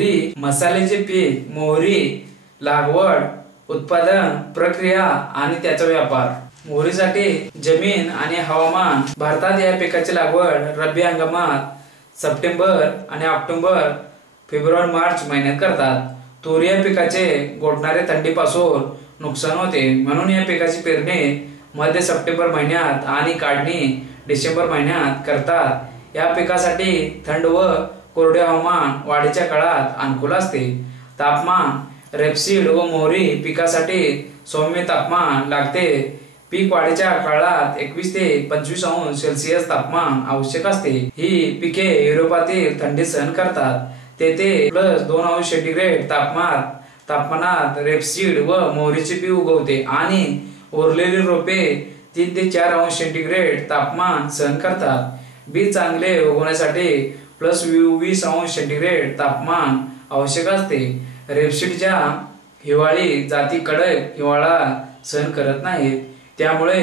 मोहरी मसाल्याचे पीक, मोहरी लागवड, उत्पादन, प्रक्रिया आणि त्याचा व्यापार। मोहरीसाठी जमीन आणि हवामान। भारतात या पिकाची लागवड रब्बी हंगामात सप्टेंबर आणि ऑक्टोबर, फेब्रुवारी, मार्च महिन्यात करतात। तूर या पिकाचे गोठणारे थंडीपासून नुकसान होते, म्हणून या पिकाची पेरणी मध्य सप्टेंबर महिन्यात आणि काढणी डिसेंबर महिन्यात करतात। या पिकासाठी थंड व कोरडे हवामान वाढीच्या काळात अनुकूल असते। तापमान रेपसीड व मोहरी पिकासाठी सौम्य तापमान लागते। पीक वाढीच्या काळात 21 ते 25 अंश सेल्सिअस तापमान आवश्यक असते। ही पिके युरोपातील थंडी सहन करतात। तेथे +2 अंश सेंटीग्रेड तापमानात रेपसीड व मोहरीचे पीक उगवते आणि उरलेली रोपे 3 ते 4 अंश सेंटीग्रेड तापमान सहन करतात। बी चांगले उगवण्यासाठी +20 अंश सेंटीग्रेड तापमान आवश्यक असते। रेपसीडच्या हिवाळी जाती कडक हिवाळा सहन करत नाहीत, त्यामुळे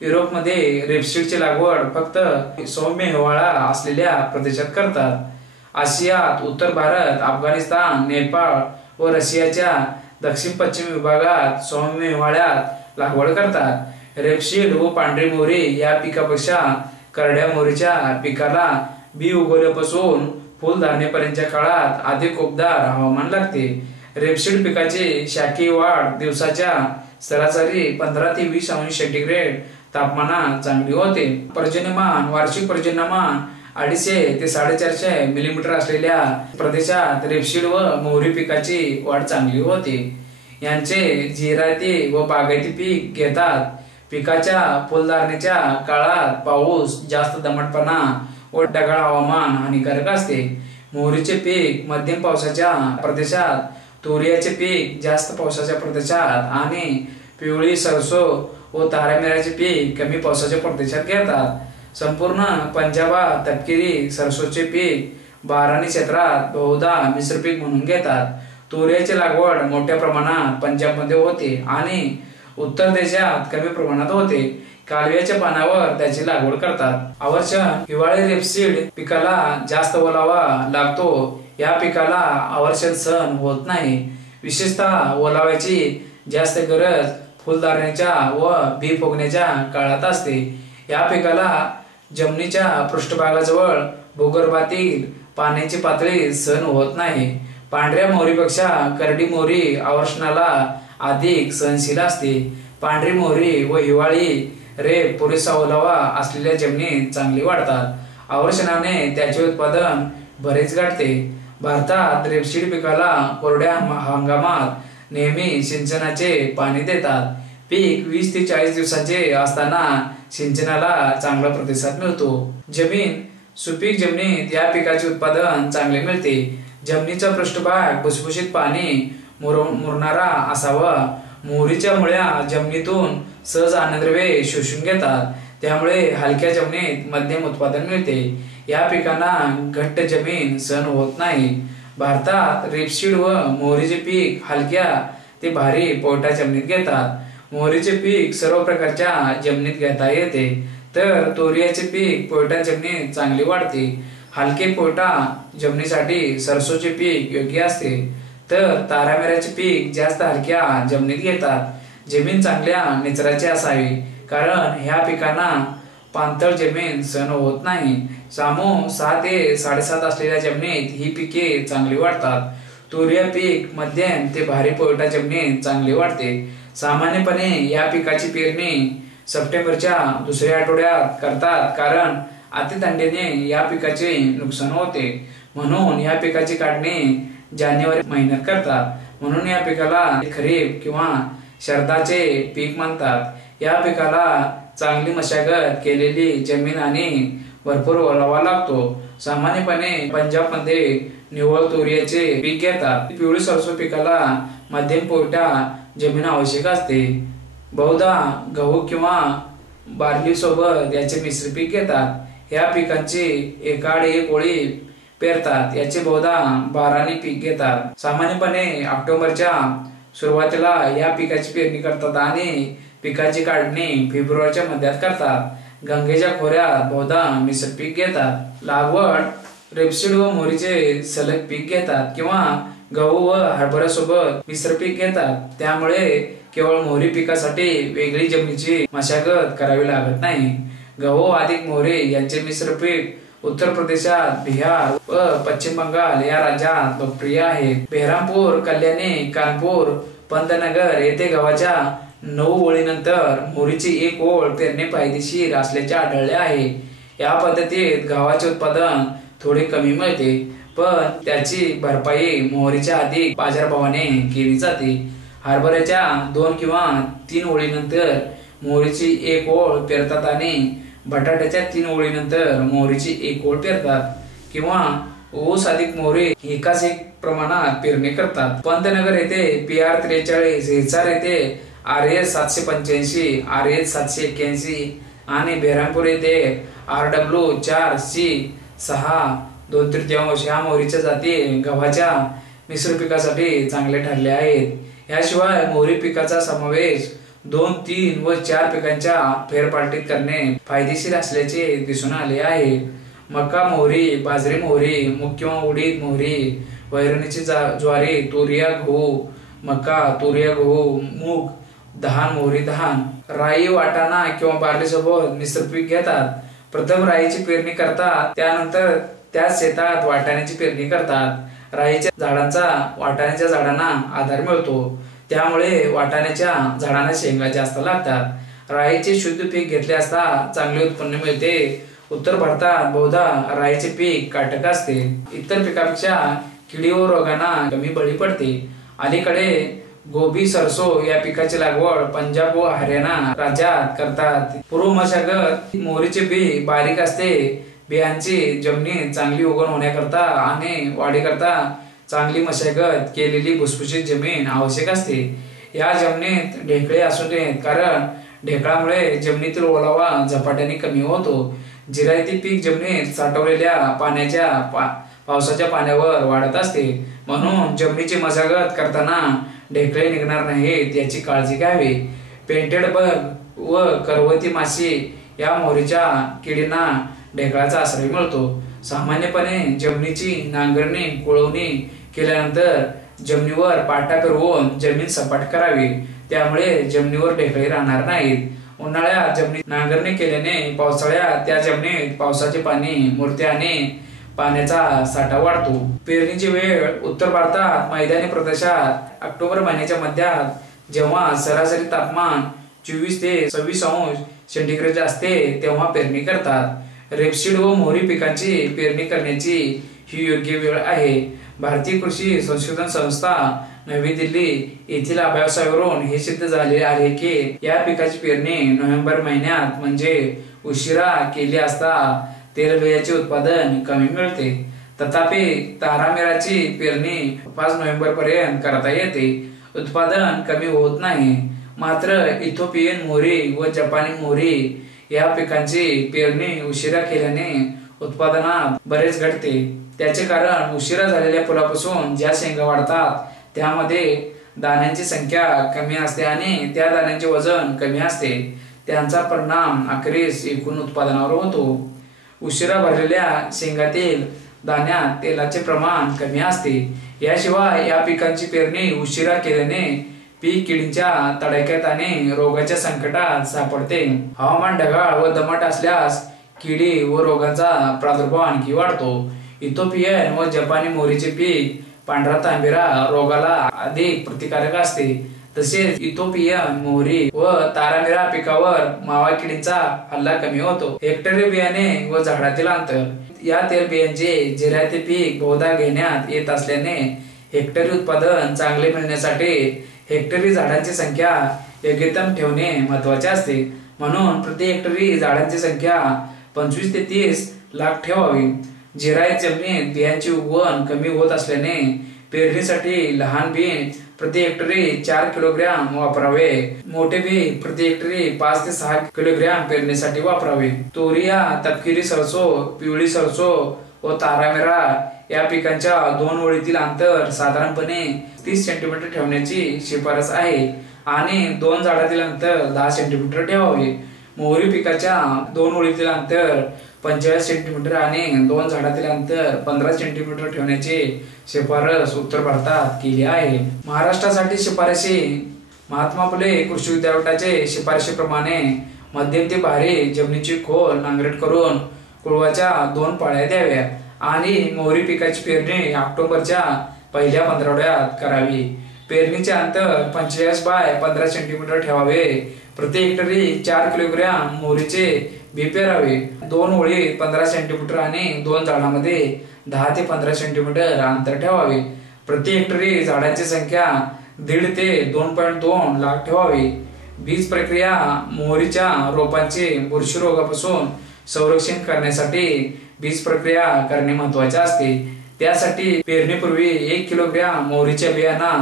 युरोपमध्ये रेपसीडची लागवड फक्त सौम्य हिवाळा असलेल्या प्रदेशात करतात। आशियात उत्तर भारत, अफगाणिस्तान, नेपाळ व रशियाच्या दक्षिण-पश्चिम विभागात सौम्य हिवाळ्यात लागवड करतात। रेपसीड व पांढरी मोहरी या पिकापेक्षा करड्या मोहरीच्या पिकाला बी उगवल्यापासून फुल धरण्यापर्यंतच्या काळात अधिक उबदार हवामान लागते। रेपसीड पिकाची शाखीय वाढ दिवसाच्या सरासरी 15 ते 20 अंश सेंटीग्रेड तापमानात चांगली होते। पर्जन्यमान वार्षिक पर्जन्यमान 250 ते 450 मिलीमीटर असलेल्या प्रदेशात रेपसीड व मोहरी पिकाची वाढ चांगली होते। यांचे जिरायती व बागायती पीक घेतात। पिकाच्या फुलधारणेच्या काळात पाऊस, जास्त दमटपणा व ढगाळ हवामान हानिकारक असते। मोहरीचे पीक मध्यम पावसाच्या प्रदेशात, तुरीचे पीक जास्त पावसाच्या प्रदेशात आणि पिवळी सरसो व तारामिराचे पीक कमी पावसाच्या प्रदेशात घेतात। संपूर्ण पंजाबात तपकिरी सरसोचे पीक बारानी क्षेत्रात बहुधा मिश्र पीक म्हणून घेतात। तुरीची लागवड मोठ्या प्रमाणात पंजाबमध्ये होते आणि उत्तर देशात कमी प्रमाणात होते। कालव्याच्या पानावर त्याची लागवड करतात। आवर्षण हिवाळी रेपसीड पिकाला जास्त ओलावा लागतो। या पिकाला आवर्षण सहन होत नाही। विशेषतः ओलाव्याची जास्त गरज फुलधारणेच्या व बी फुगण्याच्या काळात असते। या पिकाला जमिनीच्या पृष्ठभागाजवळ भूगर्भातील पाण्याची पातळी सहन होत नाही। पांढऱ्या मोहरीपेक्षा करडी मोहरी आवर्षणाला अधिक सहनशील असते। पांढरी मोहरी व हिवाळी रेप पुरेसा ओलावा असलेल्या जमिनीत चांगली वाढतात। आवर्षणाने त्याचे उत्पादन बरेच गाठते। भारतात रेपसीड पिकाला कोरड्या हंगामात नेहमी सिंचनाचे पाणी देतात। पीक 20 ते 40 दिवसांचे असताना सिंचनाला चांगला प्रतिसाद मिळतो। जमीन सुपीक जमिनीत या पिकाचे उत्पादन चांगले मिळते। जमिनीचा पृष्ठभाग भुसभुशीत पाणी मुरणारा असावा। मोहरीच्या मुळ्या जमिनीतून सहज अन्नद्रव्ये शोषून घेतात, त्यामुळे हलक्या जमिनीत मध्यम उत्पादन मिळते। या पिकांना घट्ट जमीन सहन होत नाही। भारतात रेपसीड व मोहरीचे पीक हलक्या ते भारी पोयटा जमिनीत घेतात। मोहरीचे पीक सर्व प्रकारच्या जमिनीत घेता येते, तर तुरीचे पीक पोयटा जमिनीत चांगले वाढते। हलके पोयटा जमिनीसाठी सरसोचे पीक योग्य असते, तर तारामिराचे पीक जास्त हलक्या जमिनीत घेतात। जमीन चांगल्या निचराची असावी, कारण ह्या पिकांना पाणथळ जमीन सहन होत नाही। 6 ते 7.5 असलेल्या जमिनीत ही पिके चांगली वाढतात। तुरी पीक मध्यम ते भारी पोयटा जमिनीत चांगले वाढते। सामान्यपणे या पिकाची पेरणी सप्टेंबरच्या दुसऱ्या आठवड्यात करतात, कारण अतिथंडीने या पिकाचे नुकसान होते, म्हणून या पिकाची काढणी जानेवारी महिन्यात करतात। म्हणून या पिकाला खरीप किंवा शरदाचे पीक म्हणतात। या पिकाला चांगली मशागत केलेली जमीन आणि भरपूर ओलावा लागतो। सामान्यपणे पंजाबमध्ये निव्वळ तुरीचे पीक घेतात। पिवळी सरसो पिकाला मध्यम पोयटा जमीन आवश्यक असते। बहुधा गहू किंवा बार्ली सोबत याचे मिश्र पीक घेतात। या पिकांची एकाआड एक ओळी पेरतात। याचे बहुधा बारानी पीक घेतात। सामान्यपणे ऑक्टोबरच्या सुरुवातीला या पिकाची पेरणी करतात आणि पिकाची काढणी फेब्रुवारीच्या मध्यात करतात। गंगेच्या खोऱ्यात बहुधा मिश्र पीक घेतात। लागवड रेपसीड व मोहरीचे सलग पीक घेतात किंवा गहू व हरभऱ्यासोबत मिश्र पीक घेतात। त्यामुळे केवळ मोहरी पिकासाठी वेगळी जमिनीची मशागत करावी लागत नाही। गहू अधिक मोहरी यांचे मिश्र पीक उत्तर प्रदेशात, बिहार व पश्चिम बंगाल या राज्यात लोकप्रिय आहे। बेहरामपूर, कल्याणी, कानपूर, पंतनगर येथे गव्हाच्या 9 ओळीनंतर मोहरीची 1 ओळ पेरणे फायदेशीर असल्याचे आढळले आहे। या पद्धतीत गव्हाचे उत्पादन थोडे कमी मिळते, पण त्याची भरपाई मोहरीच्या अधिक बाजारभावाने केली जाते। हरभऱ्याच्या 2 किंवा 3 ओळीनंतर मोहरीची 1 ओळ पेरतात आणि बटाट्याच्या 3 ओळीनंतर मोहरीची 1 ओळ पेरतात किंवा ऊस अधिक मोहरी एकाच एक प्रमाणात पेरणी करतात। पंतनगर येथे PR43, हिसार येथे RS 785, RS 781 आणि बेहरामपूर येथे RW4C6 2/3 ह्या मोहरीच्या जाती गव्हाच्या मिश्र पिकासाठी चांगले ठरले आहेत। याशिवाय मोहरी पिकाचा समावेश 2, 3 व 4 पिकांच्या फेरपालटीत करणे फायदेशीर असल्याचे दिसून आले आहे। मका मोहरी, बाजरी मोहरी, मूग किंवा उडीद मोहरी, वैरणीची ज्वारी, तुरिया गहू, मका, तुरिया गहू, मूग, धान, मोहरी धान, राई, वाटाणा किंवा बार्ली सोबत मिश्र पीक घेतात। प्रथम राईची पेरणी करतात, त्यानंतर त्याच शेतात वाटाण्याची पेरणी करतात। राईच्या झाडांचा वाटाण्याच्या झाडांना आधार मिळतो, त्यामुळे वाटाण्याच्या झाडांना शेंगा जास्त लागतात। राईचे शुद्ध पीक घेतले असता चांगले उत्पन्न मिळते। उत्तर भारतात बहुधा राईचे पीक काटक असते। इतर पिकांपेक्षा किडी व रोगांना कमी बळी पडते। अलीकडे गोबी, सरसो या पिकाची लागवड पंजाब व हरियाणा राज्यात करतात। पूर्व मशागत मोहरीचे बी बारीक असते। बियांची जमिनीत चांगली उगवण होण्याकरता आणि वाढीकरता चांगली मशागत केलेली भुसभुशीत जमीन आवश्यक असते। या जमिनीत ढेकळे असू नयेत, कारण ढेकळामुळे जमिनीतील ओलावा झपाट्याने कमी होतो। जिरायती पीक जमिनीत साठवलेल्या पावसाच्या पाण्यावर वाढत असते, म्हणून जमिनीची मशागत करताना ढेकळे निघणार नाहीत याची काळजी घ्यावी। पेंटेड बग व करवती माशी या मोहरीच्या किडींना ढेकळाचा आश्रय मिळतो। सामान्यपणे जमिनीची नांगरणी कुळवणी केल्यानंतर जमिनीवर पाटा फिरवून जमीन सपाट करावी, त्यामुळे जमिनीवर ढेकळे राहणार नाहीत। उन्हाळ्यात जमिनीत नांगरणी केल्याने पावसाळ्यात त्या जमिनीत पावसाचे पाणी मुरते आणि पाण्याचा साठा वाढतो। पेरणीची वेळ उत्तर भारतात मैदानी प्रदेशात ऑक्टोबर महिन्याच्या मध्यात, जेव्हा सरासरी तापमान 24 ते 26 अंश सेंटीग्रेड असते, तेव्हा पेरणी करतात। रेपसीड व मोहरी पिकांची पेरणी करण्याची ही योग्य वेळ आहे। भारतीय कृषी संशोधन संस्था, नवी दिल्ली येथील अभ्यासावरून हे सिद्ध झाले आहे की या पिकाची पेरणी नोव्हेंबर महिन्यात म्हणजे उशिरा केली असता तेलबियाचे उत्पादन कमी मिळते। तथापि तारामीराची पेरणी 5 नोव्हेंबर पर्यंत करता येते, उत्पादन कमी होत नाही। मात्र इथिओपियन मोहरी व जपानी मोहरी या पिकांची पेरणी उशिरा केल्याने उत्पादनात बरेच घटते। त्याचे कारण उशिरा झालेल्या फुलापासून ज्या शेंगा वाढतात त्यामध्ये दाण्यांची संख्या कमी असते आणि त्या दाण्यांचे वजन कमी असते। त्यांचा परिणाम अखेरीस एकूण उत्पादनावर होतो। उशिरा भरलेल्या शेंगातील दाण्यात तेलाचे प्रमाण कमी असते। याशिवाय या पिकांची पेरणी उशिरा केल्याने पीक किडींच्या तडाख्यात आणि रोगाच्या संकटात सापडते। हवामान ढगाळ व दमट असल्यास किडी व रोगांचा प्रादुर्भाव आणखी वाढतो। इथिओपियन व जपानी मोहरीचे पीक पांढरा तांबेरा रोगाला अधिक प्रतिकारक असते, तसेच इथिओपियन मोहरी व तारामीरा पिकावर मावा किडींचा हल्ला कमी होतो। हेक्टरी बियाणे व झाडातील अंतर, या तेलबियांचे जिरायती पीक बहुधा घेण्यात येत असल्याने हेक्टरी उत्पादन चांगले मिळण्यासाठी हेक्टरी झाडांची संख्या योग्यतम ठेवणे महत्वाचे असते। म्हणून प्रति हेक्टरी झाडांची संख्या 25 ते 30 लाख ठेवावी। जिरायत जमिनीत बियांची उगवण कमी होत असल्याने पेरणीसाठी लहान बी प्रति हेक्टरी 4 किलोग्रॅम वापरावे, मोठे बी प्रति हेक्टरी 5 ते 6 किलोग्रॅम पेरणीसाठी वापरावे। तुरिया, तपकिरी सरसो, पिवळी सरसो व तारामीरा या पिकांच्या 2 ओळीतील अंतर साधारणपणे 30 सेंटीमीटर ठेवण्याची शिफारस आहे आणि 2 झाडातील अंतर 10 सेंटीमीटर ठेवावे। मोहरी पिकाच्या 2 ओळीतील अंतर 45 सेंटीमीटर आणि 2 झाडातील अंतर 15 सेंटीमीटर ठेवण्याची शिफारस उत्तर भारतात केली आहे. महाराष्ट्रासाठी शिफारशी महात्मा फुले कृषी विद्यापीठाचे शिफारशीप्रमाणे मध्यम ते भारी जमिनीची खोल नांगरट करून कुळवाच्या 2 पाळ्या द्याव्या आणि मोहरी पिकाची पेरणी ऑक्टोबरच्या पहिल्या 15 करावी. पेरणीचे अंतर 45 बाय 15 सेंटीमीटर ठेवावे. प्रति हेक्टरी 4 किलोग्रॅम मोहरीचे बी पेरावे. 2 ओळी 15 सेंटीमीटर आणि 2 झाडांमध्ये 10 ते 15 सेंटीमीटर अंतर ठेवावे. प्रति हेक्टरी झाडांची संख्या 1.5 ते 2.2 लाख ठेवावी. बीज प्रक्रिया मोहरीच्या रोपांचे बुरशी रोगापासून संरक्षण करण्यासाठी बीज प्रक्रिया करणे महत्वाचे असते. त्यासाठी पेरणीपूर्वी 1 किलोग्रॅम मोहरीच्या बियांना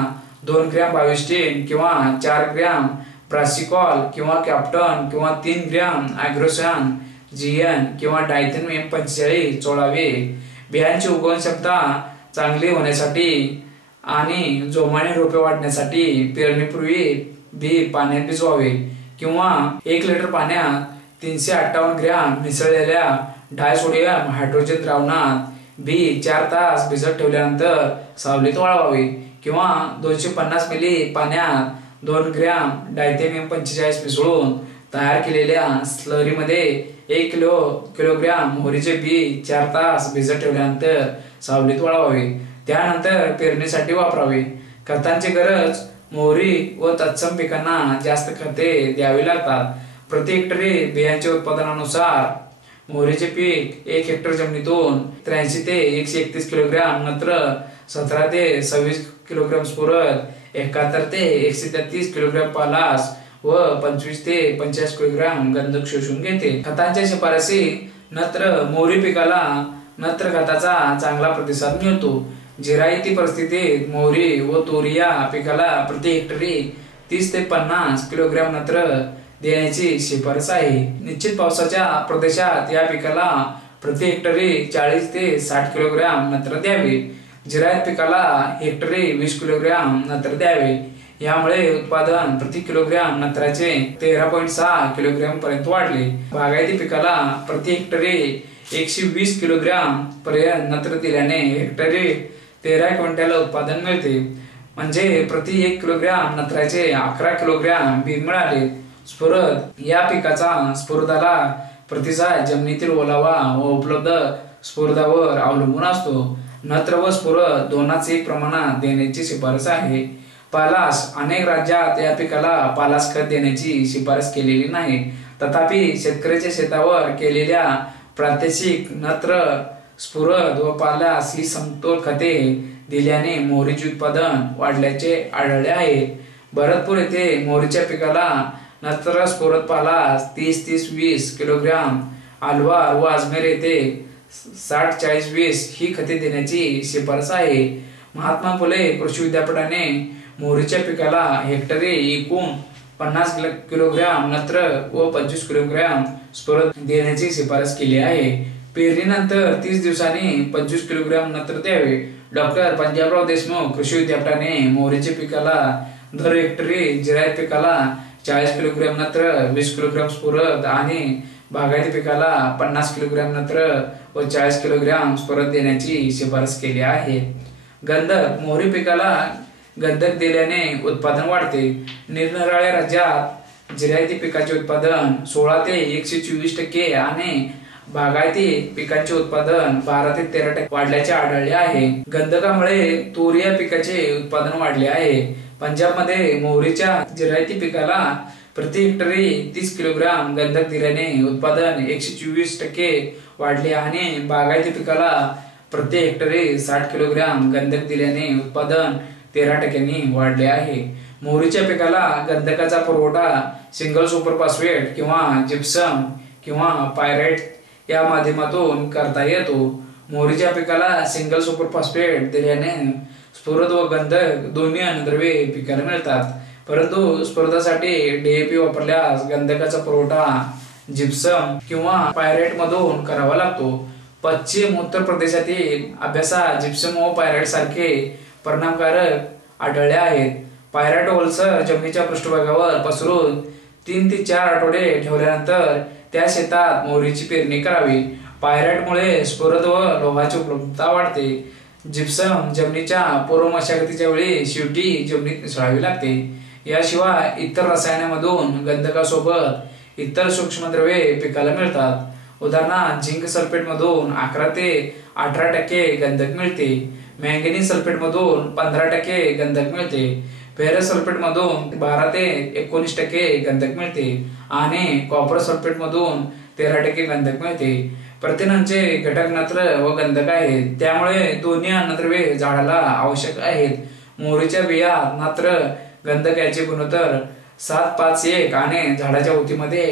2 ग्रॅम 22 किंवा 4 ग्रॅम ब्रासिकॉल किंवा कॅप्टन किंवा 3 ग्रॅम ॲग्रोसॅन जीएन किंवा डायथेन M45 चोळावे. बियांची उगवण क्षमता चांगली होण्यासाठी आणि जोमाने रोपे वाढण्यासाठी पेरणीपूर्वी बी पाण्यात भिजवावे किंवा 1 लिटर पाण्यात 358 ग्रॅम मिसळलेल्या डायसोडियम हायड्रोजन द्रावणात बी 4 तास भिजत ठेवल्यानंतर सावलीत वाळवावे किंवा 250 मिली पाण्यात 2 ग्रॅम डायथेन M45 मिसळून तयार केलेल्या स्लरीमध्ये 1 किलोग्रॅम मोहरीचे बी 4 तास भिजत ठेवल्यानंतर सावलीत वाळवावे. त्यानंतर पेरणीसाठी वापरावे. खतांची गरज मोहरी व तत्सम पिकांना जास्त खते द्यावी लागतात. प्रति हेक्टरी बियांच्या उत्पादनानुसार मोहरीचे पीक 1 हेक्टर जमिनीतून 83 ते 131 किलोग्रॅम नत्र, 17 ते 26 किलोग्रॅम स्फुरद, 71 ते 133 किलोग्रॅम पालास व 25 ते 45 किलोग्रॅम गंधक शोषून घेते. खतांच्या शिफारसी नत्र मोहरी पिकाला नत्र खताचा चांगला प्रतिसाद मिळतो. जिरायती परिस्थितीत मोहरी व तूर या पिकाला प्रति हेक्टरी 30 ते 50 किलोग्रॅम नत्र देण्याची शिफारस आहे. निश्चित पावसाच्या प्रदेशात या पिकाला प्रति हेक्टरी 40 ते 60 किलोग्रॅम नत्र द्यावे. जिरायत पिकाला हेक्टरी 20 किलोग्रॅम नत्र द्यावे. यामुळे उत्पादन प्रति किलोग्रॅम नत्राचे 13.6 किलोग्रॅम पर्यंत वाढले. बागायती पिकाला प्रति हेक्टरी 120 किलोग्रॅम पर्यंत नत्र दिल्याने हेक्टरी 13 क्विंटल उत्पादन मिळते. म्हणजे प्रति 1 किलोग्रॅम नत्राचे 11 किलोग्रॅम बी मिळाले. स्फुरद या पिकाचा स्फुरदाला प्रतिसाद जमिनीतील ओलावा व उपलब्ध स्फुरदावर अवलंबून असतो. नत्र व स्फुरद 2:1 प्रमाणात देण्याची शिफारस आहे. पालास अनेक राज्यात या पिकाला पालास खत देण्याची शिफारस केलेली नाही. तथापि शेतकऱ्याच्या शेतावर केलेल्या प्रात्यक्षिक नत्र, स्फुरद व पालास ही समतोल खते दिल्याने मोहरीचे उत्पादन वाढल्याचे आढळले आहे. भरतपूर येथे मोहरीच्या पिकाला नत्र, स्फुरद, पालास 30-30-20 किलोग्रॅम, आलवार व अजमेर येथे 60-40-20 ही खते देण्याची शिफारस आहे. महात्मा फुले कृषी विद्यापीठाने मोहरीच्या पिकाला हेक्टरी एकूण 50 किलोग्रॅम नत्र व 25 किलोग्रॅम स्फुरद देण्याची शिफारस केली आहे. पेरणीनंतर 30 दिवसांनी 25 किलोग्रॅम नत्र द्यावे. डॉक्टर पंजाबराव देशमुख कृषी विद्यापीठाने मोहरीच्या पिकाला दर हेक्टरी, जिरायत पिकाला 40 किलोग्रॅम नत्र, 20 किलोग्रॅम स्फुरद आणि बागायती पिकाला 50 किलोग्रॅम नत्र व 40 किलोग्रॅम स्फुरद देण्याची शिफारस केली आहे. गंधक मोहरी पिकाला गंधक दिल्याने उत्पादन वाढते. निरनिराळ्या राज्यात जिरायती पिकाचे उत्पादन 16 ते 124% आणि बागायती पिकांचे उत्पादन 12 ते 13% वाढल्याचे आढळले आहे. गंधकामुळे तूर या पिकाचे उत्पादन वाढले आहे. पंजाबमध्ये मोहरीच्या जिरायती पिकाला प्रति हेक्टरी 30 किलोग्रॅम गंधक दिल्याने उत्पादन 124% वाढले आणि बागायती पिकाला प्रति हेक्टरी 60 किलोग्रॅम गंधक दिल्याने उत्पादन 13% वाढले आहे. मोहरीच्या पिकाला गंधकाचा पुरवठा सिंगल सुपर फॉस्फेट किंवा जिप्सम किंवा पायरेट या माध्यमातून करता येतो. मोहरीच्या पिकाला सिंगल सुपर फॉस्फेट दिल्याने स्फुरद व गंधक दोन्ही अन्नद्रव्ये पिकाला मिळतात. परंतु स्फुरदासाठी DAP वापरल्यास गंधकाचा पुरवठा जिप्सम किंवा पायरेट मधून करावा लागतो. पश्चिम उत्तर प्रदेशातील अभ्यासात जिप्सम व पायरेट सारखे परिणामकारक आढळले आहेत. पायरेट ओलसर जमिनीच्या पृष्ठभागावर पसरून 3 ते 4 आठवडे ठेवल्यानंतर त्या शेतात मोहरीची पेरणी करावी. पायराईटमुळे स्फुरद व लोहाची उपलब्धता वाढते. जिप्सम जमिनीच्या पूर्व मशागतीच्या वेळी शेवटी जमिनीत मिसळावी लागते. याशिवाय इतर रसायनांमधून गंधकासोबत इतर सूक्ष्मद्रव्ये पिकाला मिळतात. उदाहरणार्थ झिंक सल्फेट मधून 11 ते 18% गंधक मिळते. मॅंगनीज सल्फेट मधून 15% गंधक मिळते. फेरस सल्फेट मधून 12 ते 19% गंधक मिळते आणि कॉपर सल्फेट मधून 13% गंधक मिळते. प्रथिनांचे घटक नत्र व गंधक आहेत, त्यामुळे दोन्ही अन्नद्रव्ये झाडाला आवश्यक आहेत. मोहरीच्या बियात नत्र गंधक याचे गुणोत्तर 7:5:1 आणि झाडाच्या ऊतीमध्ये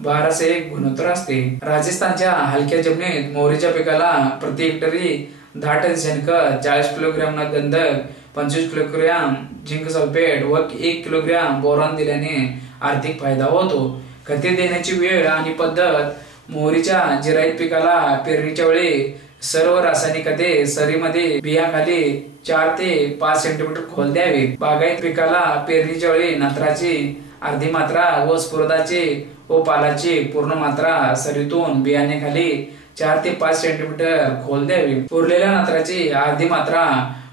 12:1 गुणोत्तर असते. राजस्थानच्या हलक्या जमिनीत मोहरीच्या पिकाला प्रति हेक्टरी 10 टन शेणखत, 40 किलोग्रॅम गंधक, 25 किलोग्रॅम झिंक सल्फेट व 1 किलोग्रॅम बोरॉन दिल्याने आर्थिक फायदा होतो. खते देण्याची वेळ आणि पद्धत. मोहरीच्या जिरायत पिकाला पेरणीच्या वेळी सर्व रासायनिक खते सरीमध्ये बियाखाली 4 ते 5 सेंटीमीटर खोल द्यावी. बागायत पिकाला पेरणीच्या वेळी नत्राची अर्धी मात्रा व स्फुरदाची व पालाची पूर्ण मात्रा सरीतून बियाण्याखाली 4 ते 5 सेंटीमीटर खोल द्यावी. उरलेल्या नत्राची अर्धी मात्रा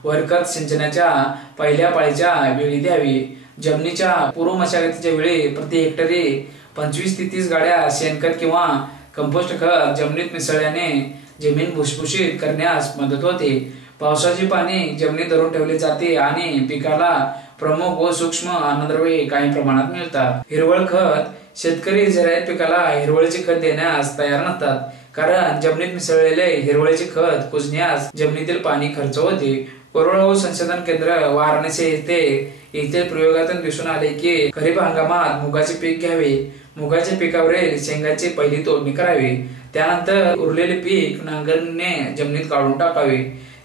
वरखत सिंचनाच्या पहिल्या पाळीच्या वेळी द्यावी. जमिनीच्या पूर्व मशागतीच्या वेळी प्रति हेक्टरी 25 ते 30 गाड्या शेणखत किंवा कंपोस्ट खत जमिनीत मिसळल्याने जमीन भुसभुशीत करण्यास मदत होते. पावसाचे पाणी जमिनीत धरून ठेवले जाते आणि पिकाला प्रमुख व सूक्ष्म अन्नद्रव्ये काही प्रमाणात मिळतात. हिरवळ खत. शेतकरी जिरायत पिकाला हिरवळीचे खत देण्यास तयार नसतात, कारण जमिनीत मिसळलेले हिरवळीचे खत कुजण्यास जमिनीतील पाणी खर्च होते. कोरडवाहू संशोधन केंद्र वाराणसी येथील प्रयोगातून दिसून आले की खरीप हंगामात मुगाचे पीक घ्यावे. मुगाच्या पिकावरील शेंगाची पहिली तोडणी करावी. त्यानंतर उरलेले पीक नांगरणीने जमिनीत काढून टाकावे.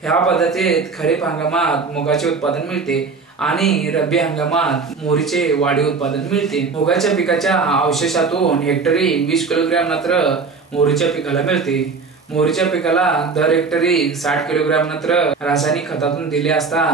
ह्या पद्धतीत खरीप हंगामात मुगाचे उत्पादन मिळते आणि रब्बी हंगामात मोहरीचे वाढीव उत्पादन मिळते. मुगाच्या पिकाच्या अवशेषातून हेक्टरी 20 किलोग्रॅम नत्र मोहरीच्या पिकाला मिळते. मोहरीच्या पिकाला दर हेक्टरी 60 किलोग्रॅम नत्र रासायनिक खतातून दिले असता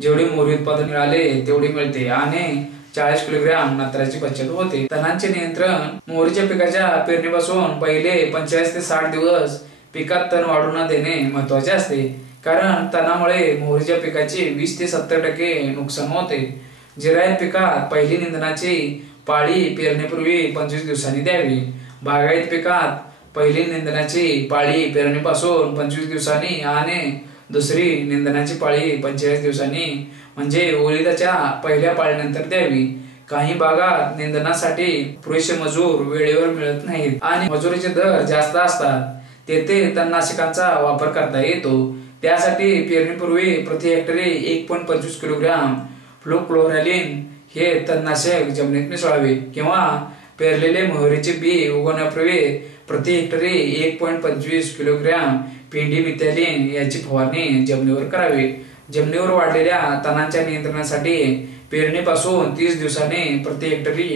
जेवढे मोहरी उत्पादन मिळाले तेवढे मिळते आणि 40 किलोग्रॅम नत्राची बचत होते. तणांचे नियंत्रण. मोहरीच्या पिकाच्या पेरणीपासून पहिले 45 ते 60 दिवस पिकात तण वाढू न देणे महत्वाचे असते, कारण तणामुळे मोहरीच्या पिकाचे 20 ते 70% नुकसान होते. जिरायत पिकात पहिली निंदनाची पाळी पेरणीपूर्वी 25 दिवसांनी द्यावी. बागायत पिकात पहिली निंदनाची पाळी पेरणीपासून 25 दिवसांनी आणि दुसरी निंदनाची पाळी 45 दिवसांनी म्हणजे ओलिताच्या पहिल्या पाळीनंतर द्यावी. काही भागात निंदनासाठी पुरेसे मजूर वेळेवर मिळत नाहीत आणि मजुरीचे दर जास्त असतात, तेथे तणनाशकांचा वापर करता येतो. त्यासाठी पेरणीपूर्वी प्रति हेक्टरी 1.25 किलोग्रॅम फ्लुक्लोरॅलिन हे तणनाशक जमिनीत मिसळावे किंवा पेरलेले मोहरीचे बी उगवण्यापूर्वी प्रति हेक्टरी 1.25 किलोग्रॅम पेंडिमिथॅलिन याची फवारणी जमिनीवर करावी. जमिनीवर वाढलेल्या तणांच्या नियंत्रणासाठी पेरणीपासून 30 दिवसांनी प्रति हेक्टरी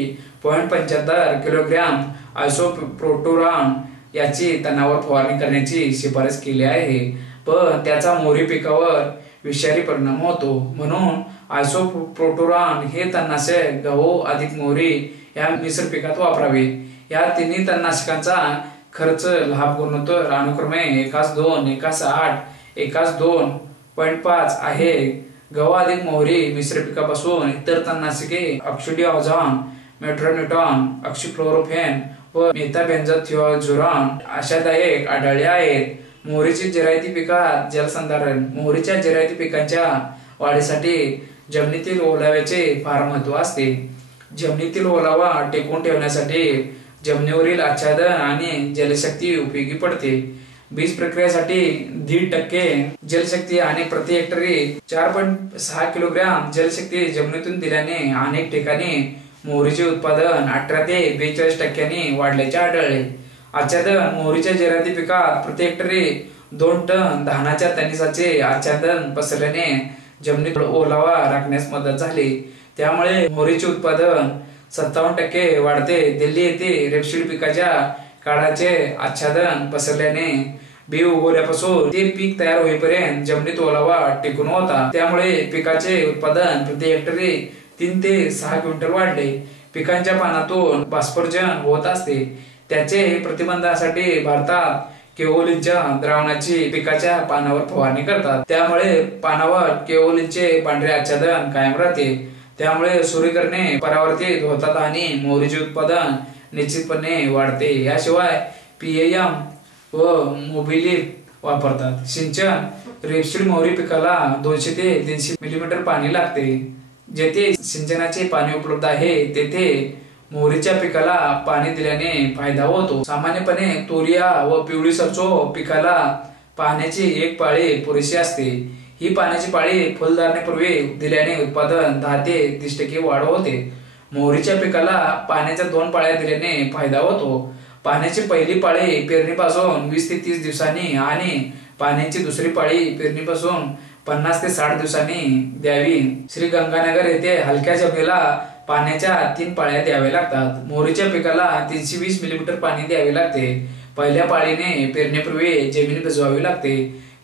0.75 किलोग्रॅम आयसोप्रोटोरॉन याची तणावर फवारणी करण्याची शिफारस केली आहे, पण त्याचा मोहरी पिकावर विषारी परिणाम होतो. म्हणून आयसोप्रोटोरॉन हे तणनाशक गहू अधिक मोहरी या मिश्र पिकात वापरावे. या तिन्ही तणनाशकांचा खर्च लाभ गुणोत्तर अनुक्रमे 1:2, 1:8, 1:2.5 आहे. गहू अधिक मोहरी मिश्र पिकापासून इतर तणनाशके ऑक्सिडिओझॉन, मेट्रोनिटॉन, ऑक्सिफ्लोरोफेन व मेथाबेन्झोथिओझुरॉन आशादायक आढळले आहेत. मोहरीची जिरायती पिकात जलसंधारण. मोहरीच्या जिरायती पिकांच्या वाढीसाठी जमिनीतील ओलाव्याचे फार महत्व असते. जमिनीतील ओलावा टिकवून ठेवण्यासाठी जमिनीवरील आच्छादन आणि जलशक्ती उपयोगी पडते. बीज प्रक्रियेसाठी 1.5% जलशक्ती आणि प्रति हेक्टरी 4.6 किलोग्रॅम जलशक्ती जमिनीतून दिल्याने अनेक ठिकाणी मोहरीचे उत्पादन 18 ते 42% वाढल्याचे आढळले. आच्छादन. मोहरीच्या जिरायती पिकात प्रति हेक्टरी 2 टन धानाच्या तणीसाचे आच्छादन पसरल्याने जमिनीत ओलावा राखण्यास मदत झाली. त्यामुळे मोहरीचे उत्पादन 57% वाढते. दिल्ली येथे रेपसीड पिकाच्या काळाचे आच्छादन पसरल्याने बी उगवल्यापासून ते पीक तयार होईपर्यंत जमिनीत ओलावा टिकून होता. त्यामुळे पिकाचे उत्पादन प्रति हेक्टरी 3 ते 6 क्विंटल वाढले. पिकांच्या पानातून बाष्पोर्जन होत असते। त्याचे प्रतिबंधासाठी भारतात केओलिनच्या द्रावणाची पिकाच्या पानावर फवारणी करतात। त्यामुळे पानावर केओलिनचे पांढरे आच्छादन कायम राहते। त्यामुळे सूर्यकिरणे परावर्तित होतात आणि मोहरीचे उत्पादन निश्चितपणे वाढते। याशिवाय पीएम व मोबिलिक वापरतात। सिंचन रेपसीड मोहरी पिकाला 200 ते 300 मिलीमीटर पाणी लागते। जेथे सिंचनाचे पाणी उपलब्ध आहे तेथे मोहरीच्या पिकाला पाणी दिल्याने फायदा होतो। सामान्यपणे तुरिया व पिवळी सरसो पिकाला पाण्याची एक पाळी पुरेशी असते। ही पाण्याची पाळी फुलधारणेपूर्वी दिल्याने उत्पादन 10 ते 30% वाढ होते। मोहरीच्या पिकाला पाण्याच्या 2 पाळ्या दिल्याने फायदा होतो। पाण्याची पहिली पाळी पेरणीपासून 20 ते 30 दिवसांनी आणि पाण्याची दुसरी पाळी पेरणीपासून 50 ते 60 दिवसांनी द्यावी। श्री गंगानगर येथे हलक्या जमिनीला पाण्याच्या 3 पाळ्या द्याव्या लागतात। मोहरीच्या पिकाला 320 मिलीमीटर पाणी द्यावे लागते। पहिल्या पाळीने पेरणीपूर्वी जमीन भिजवावी लागते।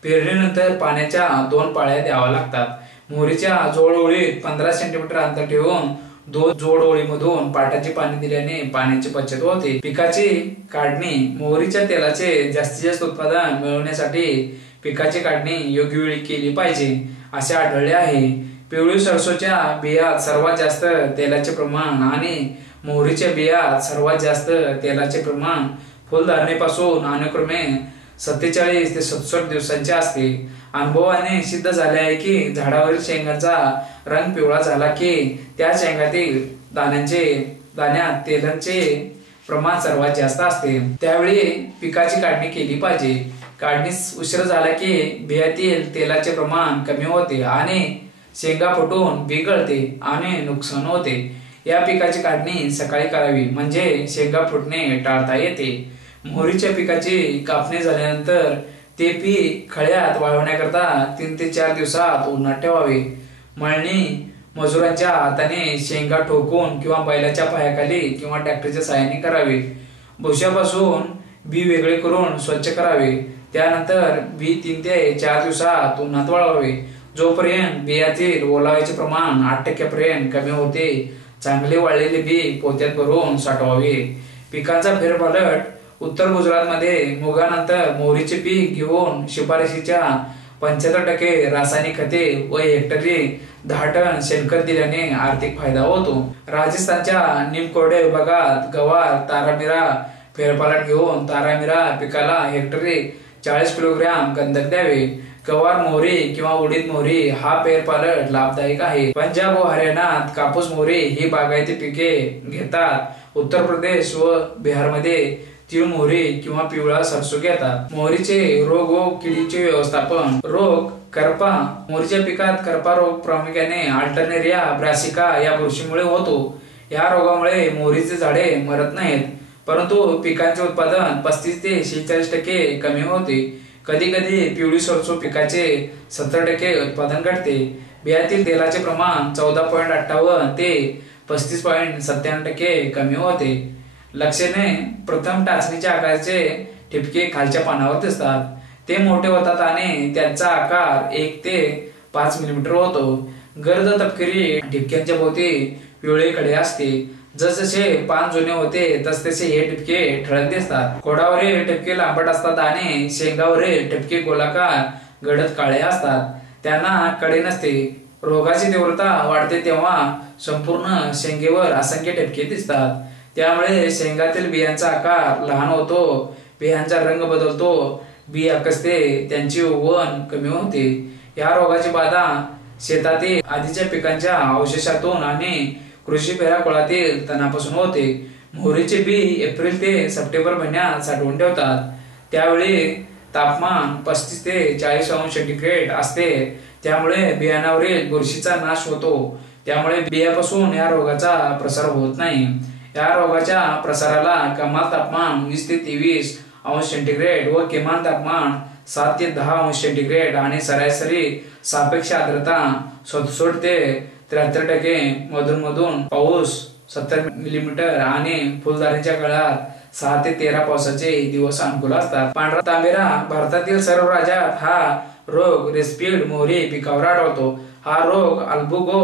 पेरणीनंतर पाण्याच्या 2 पाळ्या द्याव्या लागतात। मोहरीच्या जोड ओळीत 15 सेंटीमीटर अंतर ठेवून 2 जोड ओळीमधून पाटाचे पाणी दिल्याने पाण्याची बचत होते। पिकाची काढणी मोहरीच्या तेलाचे जास्तीत जास्त उत्पादन मिळवण्यासाठी पिकाची काढणी योग्य वेळी केली पाहिजे असे आढळले आहे। पिवळी सरसोच्या बियात सर्वात जास्त तेलाचे प्रमाण आणि मोहरीच्या बियात सर्वात जास्त तेलाचे प्रमाण फुलधारणेपासून अनुक्रमे 47 ते 67 दिवसांचे असते। अनुभवाने सिद्ध झाले आहे की झाडावरील शेंगांचा रंग पिवळा झाला की त्या शेंगातील दाण्यात तेलाचे प्रमाण सर्वात जास्त असते। त्यावेळी पिकाची काढणी केली पाहिजे। काढणीस उशीर झाला की बियातील तेलाचे प्रमाण कमी होते आणि शेंगा फुटून बी गळते आणि नुकसान होते। या पिकाची काढणी सकाळी करावी म्हणजे शेंगा फुटणे टाळता येते। मोहरीच्या पिकाची कापणी झाल्यानंतर ते पीक खळ्यात वाळवण्याकरता 3 ते 4 दिवसात उन्हात ठेवावे। मळणी मजुरांच्या हाताने शेंगा ठोकून किंवा बैलाच्या पायाखाली किंवा ट्रॅक्टरच्या साहाय्याने करावे। भुशापासून बी वेगळे करून स्वच्छ करावे। त्यानंतर बी 3 ते 4 दिवसात उन्हात वाळवावे। जोपर्यंत बियातील ओलाव्याचे प्रमाण 8% पर्यंत कमी होते चांगले वाळलेले बी पोत्यात भरून साठवावे। पिकांचा फेरपालट उत्तर गुजरातमध्ये मुगानंतर मोहरीचे पीक घेऊन शिफारशीच्या 75% रासायनिक खते व हेक्टरी 10 टन शेणखत दिल्याने आर्थिक फायदा होतो। राजस्थानच्या निमकोरडे विभागात गवार तारामीरा फेरपालट घेऊन तारामीरा पिकाला हेक्टरी 40 किलोग्रॅम गंधक द्यावे। गवार मोहरी किंवा उडीद मोहरी हा फेरपालट लाभदायक आहे। पंजाब व हरियाणात कापूस मोहरी ही बागायती पिके घेतात। उत्तर प्रदेश व बिहारमध्ये तीळ मोहरी किंवा पिवळा सरसो घेतात। मोहरीचे रोग व किडीचे व्यवस्थापन। रोग करपा मोहरीच्या पिकात करपा रोग प्रामुख्याने अल्टरनेरिया ब्रासिका या बुरशीमुळे होतो। या रोगामुळे मोहरीचे झाडे मरत नाहीत परंतु पिकांचे उत्पादन 35 ते 46% कमी होते। कधी कधी पिवळी सरसो पिकाचे 70% उत्पादन घटते। बियातील तेलाचे प्रमाण 14.58 ते 35.97% कमी होते। लक्षणे प्रथम टाचणीच्या आकाराचे ठिपके खालच्या पानावर दिसतात। ते मोठे होतात आणि त्यांचा आकार 1 ते 5 मिलीमीटर होतो। गर्द तपकिरी ठिपक्यांच्या भोवती पिवळे कडे असते। जसजसे पान जुने होते तसतसे हे ठिपके ठळक दिसतात। खोडावरील ठिपके लांबट असतात आणि शेंगावरील ठिपके गोलाकार गडद काळे असतात। त्यांना कडे नसते। रोगाची तीव्रता वाढते तेव्हा संपूर्ण शेंगेवर असंख्य ठिपके दिसतात। त्यामुळे शेंगातील बियांचा आकार लहान होतो, बियांचा रंग बदलतो, बी आकसते, त्यांची उगवण कमी होते। या रोगाची बाधा शेतातील आधीच्या पिकांच्या अवशेषातून आणि कृषी पेरा कुळातील तणापासून होते। मोहरीचे बी एप्रिल ते सप्टेंबर महिन्यात साठवून ठेवतात। त्यावेळी तापमान 35 ते 40 अंश सेंटीग्रेड असते। त्यामुळे बियाणावरील बुरशीचा नाश होतो। त्यामुळे बियापासून या रोगाचा प्रसार होत नाही। या रोगाच्या प्रसाराला कमाल तापमान 20 ते 23 अंश सेंटीग्रेड व किमान तापमान 7 ते 10 अंश सेंटीग्रेड आणि सरासरी सापेक्ष आर्द्रता 67 ते 73%, मधून पाऊस 70 मिलीमीटर आणि फुलधारणेच्या काळात 6 ते 13 पावसाचे दिवस अनुकूल असतात। पांढरा तांबेरा भारतातील सर्व राज्यात हा रोग रेस्पिड मोहरी पिकावर आढळतो। हा रोग अल्बुगो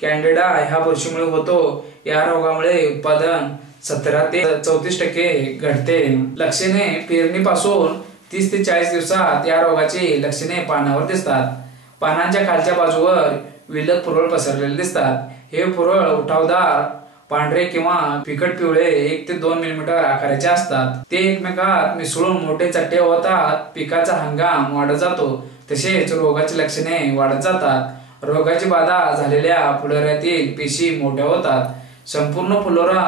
कॅन्डिडा ह्या बुरशीमुळे होतो। या रोगामुळे उत्पादन 17 ते 34% घटते। लक्षणे पेरणीपासून 30 ते 40 दिवसात या रोगाची लक्षणे पानावर दिसतात। पानांच्या खालच्या बाजूवर विलग पुरळ पसरलेले दिसतात। हे पुरळ उठावदार पांढरे किंवा फिकट पिवळे 1 ते 2 मिलीमीटर आकाराचे असतात। ते एकमेकात मिसळून मोठे चट्टे होतात। पिकाचा हंगाम वाढत जातो तसेच रोगाची लक्षणे वाढत जातात। रोगाची बाधा झालेल्या फुलोऱ्यातील पेशी मोठ्या होतात। संपूर्ण फुलोरा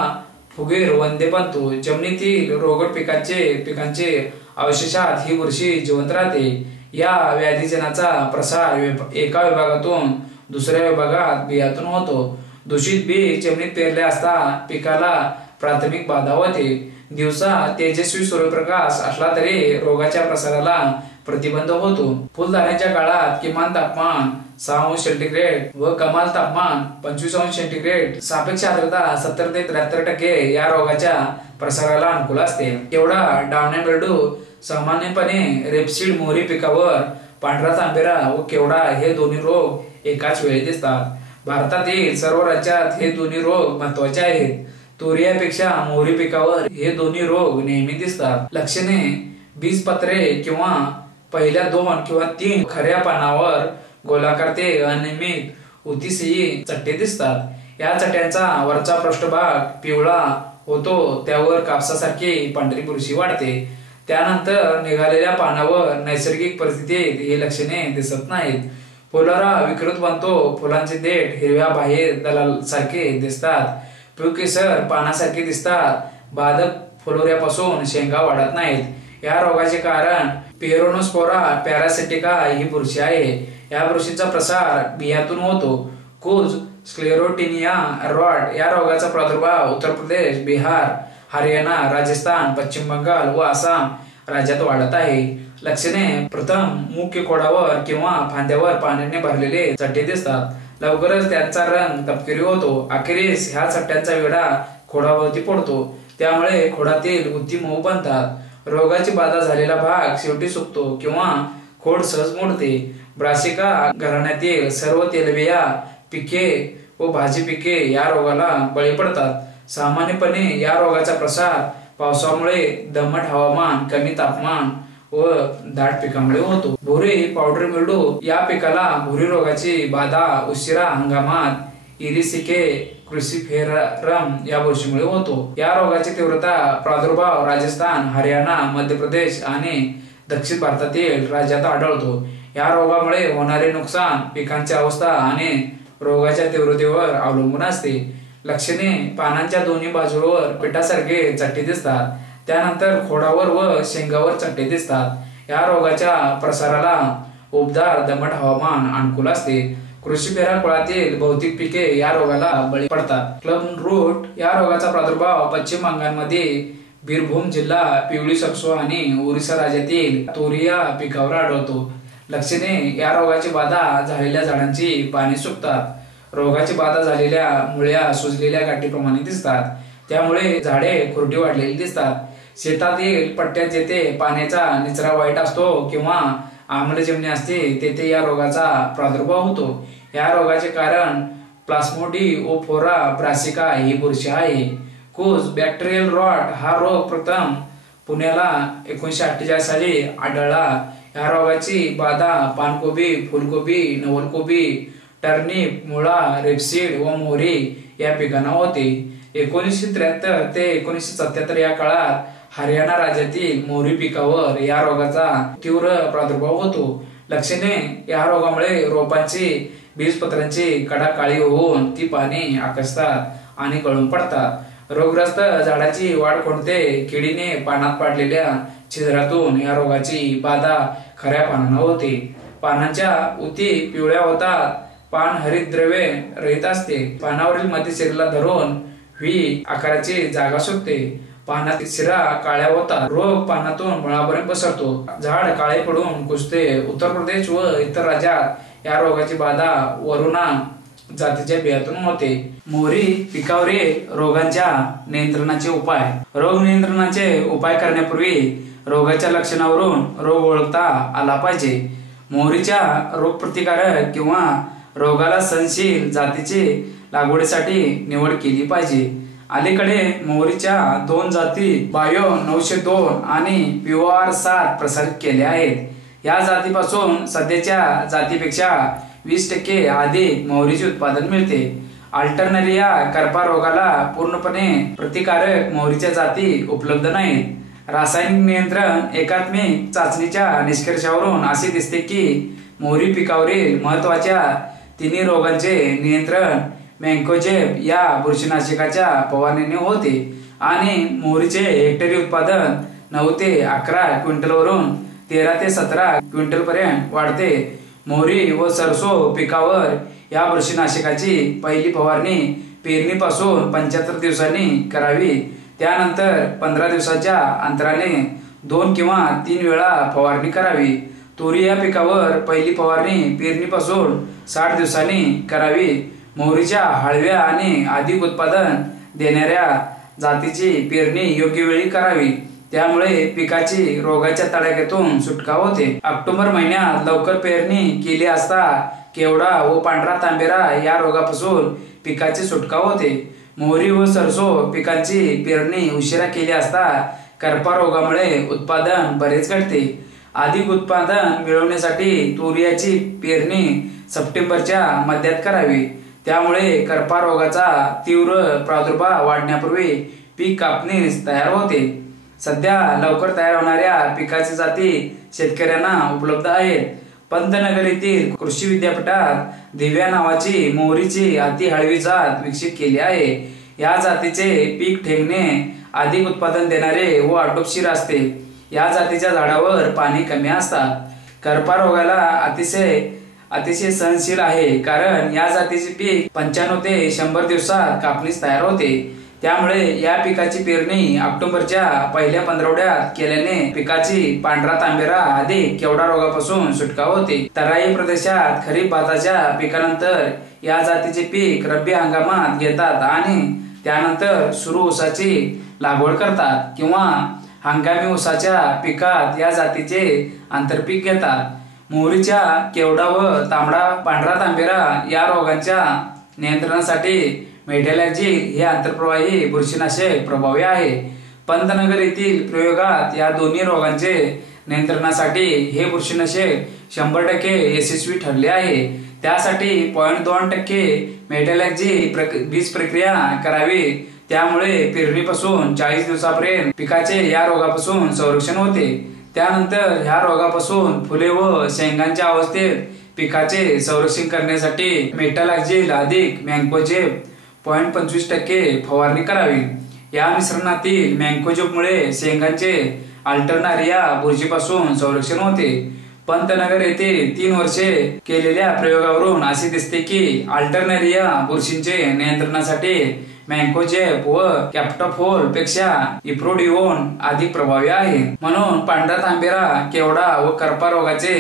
फुगीर वंदे बनतो। जमिनीतील रोगट पिकांचे अवशेषात ही बुरशी जिवंत राहते। या व्याधीजनाचा प्रसार एका विभागातून दुसऱ्या विभागात बियातून होतो। दूषित बी जमिनीत पेरले असता पिकाला प्राथमिक बाधा होते। दिवसा तेजस्वी सूर्यप्रकाश असला तरी रोगाच्या प्रसाराला प्रतिबंध होतो। फुलधारणेच्या काळात किमान तापमान 6°C व कमाल तापमान 25°C, सापेक्ष आर्द्रता 70 ते 73% या रोगाच्या प्रसाराला अनुकूल असते। केवडा डावण्या बेर्डू सामान्यपणे रेपसीड मोहरी पिकावर पांढरा तांबेरा व केवडा हे दोन्ही रोग एकाच वेळी दिसतात। भारतातील सर्व राज्यात हे दोन्ही रोग महत्वाचे आहेत। तुरीयापेक्षा मोहरी पिकावर हे दोन्ही रोग नेहमी दिसतात। लक्षणे बीजपत्रे किंवा पहिल्या 2 किंवा 3 खऱ्या पानावर गोलाकार ते अनियमित उतीसही चट्टे दिसतात। या चट्ट्यांचा वरचा पृष्ठभाग पिवळा होतो, त्यावर कापसासारखी पांढरी बुरशी वाढते। त्यानंतर निघालेल्या पानावर नैसर्गिक परिस्थितीत हे लक्षणे दिसत नाहीत। फुलोरा विकृत बनतो। फुलांचे देठ हिरव्या बाह्य दलासारखे दिसतात। पिवळसर पानासारखे दिसतात। बाधक फुलोऱ्यापासून शेंगा वाढत नाहीत। या रोगाचे कारण पेरोनोस्पोरा पॅरासिटिका ही बुरशी आहे। या बुरशीचा प्रसार बियातून होतो। कुज स्क्लेरोटिनिया रॉट या रोगाचा प्रादुर्भाव उत्तर प्रदेश, बिहार, हरियाणा, राजस्थान, पश्चिम बंगाल व आसाम राज्यात वाढत आहे। लक्षणे प्रथम मुख्य खोडावर किंवा फांद्यावर पाण्याने भरलेले चट्टे दिसतात। लवकरच त्यांचा रंग तपकिरी होतो। अखेरीस ह्या चट्ट्यांचा वेढा खोडावरती पडतो, त्यामुळे खोडातील उती मऊ बनतात। रोगाची बाधा झालेला भाग शेवटी सुकतो किंवा खोड सहज मोडते। ब्रासिका घराण्यातील सर्व तेलबिया पिके व भाजी पिके या रोगाला बळी पडतात। सामान्यपणे या रोगाचा प्रसार पावसामुळे, दमट हवामान, कमी तापमान व दाट पिकामुळे होतो। भुरी पावडर मिल्डू या पिकाला भुरी रोगाची बाधा उशिरा हंगामात इरिसिके क्रुसिफेरम या बुरशीमुळे होतो। या रोगाची तीव्रता प्रादुर्भाव राजस्थान, हरियाणा, मध्य प्रदेश आणि दक्षिण भारतातील राज्यात आढळतो। या रोगामुळे होणारे नुकसान पिकांची अवस्था आणि रोगाच्या तीव्रतेवर अवलंबून असते। लक्षणे पानांच्या दोन्ही बाजूवर पिठासारखे चट्टे दिसतात। त्यानंतर खोडावर व शेंगावर चट्टे दिसतात। या रोगाच्या प्रसाराला उबदार दमट हवामान अनुकूल असते। क्रुसिफेरा कुळातील बहुतेक पिके या रोगाला बळी पडतात। क्लब रूट या रोगाचा प्रादुर्भाव पश्चिम बंगालमध्ये बीरभूम जिल्हा, पिवळी सरसो आणि ओरिसा राज्यातील तोरिया पिकावर आढळतो। लक्षणे या रोगाची बाधा झालेल्या झाडांची पाने सुकतात। रोगाची बाधा झालेल्या मुळ्या सुजलेल्या गाठीप्रमाणे दिसतात, त्यामुळे झाडे खुरटी वाढलेली दिसतात। शेतातील पट्ट्यात जेथे पाण्याचा निचरा वाईट असतो किंवा आम्ल जमिनी असते तेथे या रोगाचा प्रादुर्भाव होतो। या रोगाचे कारण प्लास्मोडिओफोरा ब्रासिका ही बुरशी आहे। कुज बॅक्टेरियल रॉट हा रोग प्रथम पुण्याला 1948 साली आढळला। या रोगाची बाधा पानकोबी, फुलकोबी, नवलकोबी, टर्निप, मुळा, रेपसीड व मोहरी या पिकांना होते। 1973 ते 1977 या काळात हरियाणा राज्यातील मोहरी पिकावर या रोगाचा तीव्र प्रादुर्भाव होतो। लक्षणे या रोगामुळे रोपांची बीजपत्रांची कडा काळी होऊन ती पाने आकसतात आणि गळून पडतात। रोगग्रस्त झाडाची वाढ खुंटते। किडीने पानात पाडलेल्या छिद्रातून या रोगाची बाधा खऱ्या पानांना होते। पानांच्या उती पिवळ्या होतात। पान हरितद्रव्ये रहित असते। पानावरील मध्य शिरेला धरून व्ही आकाराची जागा सुटते। पानातील शिरा काळ्या होतात। रोग पानातून मुळापर्यंत पसरतो। झाड काळे पडून कुजते। उत्तर प्रदेश व इतर राज्यात या रोगाची बाधा वरुणा जातीच्या बियातून होते। मोहरी पिकावरील रोगांच्या नियंत्रणाचे उपाय। रोग नियंत्रणाचे उपाय करण्यापूर्वी रोगाच्या लक्षणावरून रोग ओळखता आला पाहिजे। मोहरीच्या रोगप्रतिकारक किंवा रोगाला सहनशील जातीची लागवडीसाठी निवड केली पाहिजे. अलीकडे मोहरीच्या 2 जाती बायो 902 आणि POR 7 प्रसारित केल्या आहेत. या जातीपासून सध्याच्या जातीपेक्षा 20% अधिक मोहरीचे उत्पादन मिळते. अल्टरनेरिया करपा रोगाला पूर्णपणे प्रतिकारक मोहरीच्या जाती उपलब्ध नाहीत. रासायनिक नियंत्रण एकात्मिक चाचणीच्या निष्कर्षावरून असे दिसते की मोहरी पिकावरील महत्वाच्या तिन्ही रोगांचे नियंत्रण मँकोजेब या बुरशीनाशकाच्या फवारणीने होते आणि मोहरीचे हेक्टरी उत्पादन 9 ते 11 क्विंटलवरून 13 ते 17 क्विंटल पर्यंत वाढते. मोहरी व सरसो पिकावर या बुरशीनाशकाची पहिली फवारणी पेरणीपासून 75 दिवसांनी करावी. त्यानंतर 15 दिवसाच्या अंतराने 2 किंवा 3 वेळा फवारणी करावी. तुरी या पिकावर पहिली फवारणी पेरणीपासून 60 दिवसांनी करावी. मोहरीच्या हळव्या आणि अधिक उत्पादन देणाऱ्या जातीची पेरणी योग्य वेळी करावी. त्यामुळे पिकाची रोगाच्या तडाख्यातून सुटका होते. ऑक्टोबर महिन्यात लवकर पेरणी केली असता केवडा व पांढरा तांबेरा या रोगापासून पिकाची सुटका होते. मोहरी व सरसो पिकांची पेरणी उशिरा केली असता करपा रोगामुळे उत्पादन बरेच घटते. अधिक उत्पादन मिळवण्यासाठी तुरीची पेरणी सप्टेंबरच्या मध्यात करावी. त्यामुळे करपा रोगाचा तीव्र प्रादुर्भाव वाढण्यापूर्वी पीक कापणीस तयार होते. सध्या लवकर तयार होणाऱ्या पिकाची जाती शेतकऱ्यांना उपलब्ध आहेत. पंतनगर येथील कृषी विद्यापीठात दिव्या नावाची मोहरीची अति हळवी जात विकसित केली आहे. या जातीचे पीक ठेंगणे अधिक उत्पादन देणारे व आटोपशीर असते. या जातीच्या झाडावर पाणी कमी असतात. करपा रोगाला अतिशय सहनशील आहे कारण या जातीचे पीक 95 ते 100 दिवसात कापणीस तयार होते. त्यामुळे या पिकाची पेरणी ऑक्टोबरच्या पहिल्या पंधरवड्यात केल्याने पिकाची पांढरा तांबेरा अधिक केवडा रोगापासून सुटका होते. तराई प्रदेशात खरीप भाताच्या पिकानंतर या जातीचे पीक रब्बी हंगामात घेतात आणि त्यानंतर सुरू ऊसाची लागवड करतात किंवा हंगामी ऊसाच्या पिकात या जातीचे आंतरपीक घेतात. मोहरीच्या केवडा व पांढरा तांबेरा या रोगांच्या नियंत्रणासाठी मेटॅलॅक्झिल हे आंतरप्रवाही बुरशीनाशक प्रभावी आहे. पंतनगर येथील प्रयोगात या दोन्ही रोगांचे नियंत्रणासाठी हे बुरशीनाशक 100% यशस्वी ठरले आहे. त्यासाठी 0.2% मेटॅलॅक्झिल बीज प्रक्रिया करावी. त्यामुळे पेरणीपासून 40 दिवसापर्यंत पिकाचे या रोगापासून संरक्षण होते. त्यानंतर ह्या रोगापासून फुले व शेंगांच्या अवस्थेत पिकाचे संरक्षण करण्यासाठी मेटॅलॅक्झिल अधिक मँकोजेब 0.25% फवारणी करावी. या मिश्रणातील मँकोजेबमुळे शेंगांचे अल्टरनेरिया बुरशीपासून संरक्षण होते. पंतनगर येथे 3 वर्षे केलेल्या प्रयोगावरून असे दिसते की अल्टरनेरिया बुरशींचे नियंत्रणासाठी मँकोजेब व कॅप्टोफोल पेक्षा इप्रोडिओन अधिक प्रभावी आहे. म्हणून पांढरा तांबेरा केवडा व करपा रोगाचे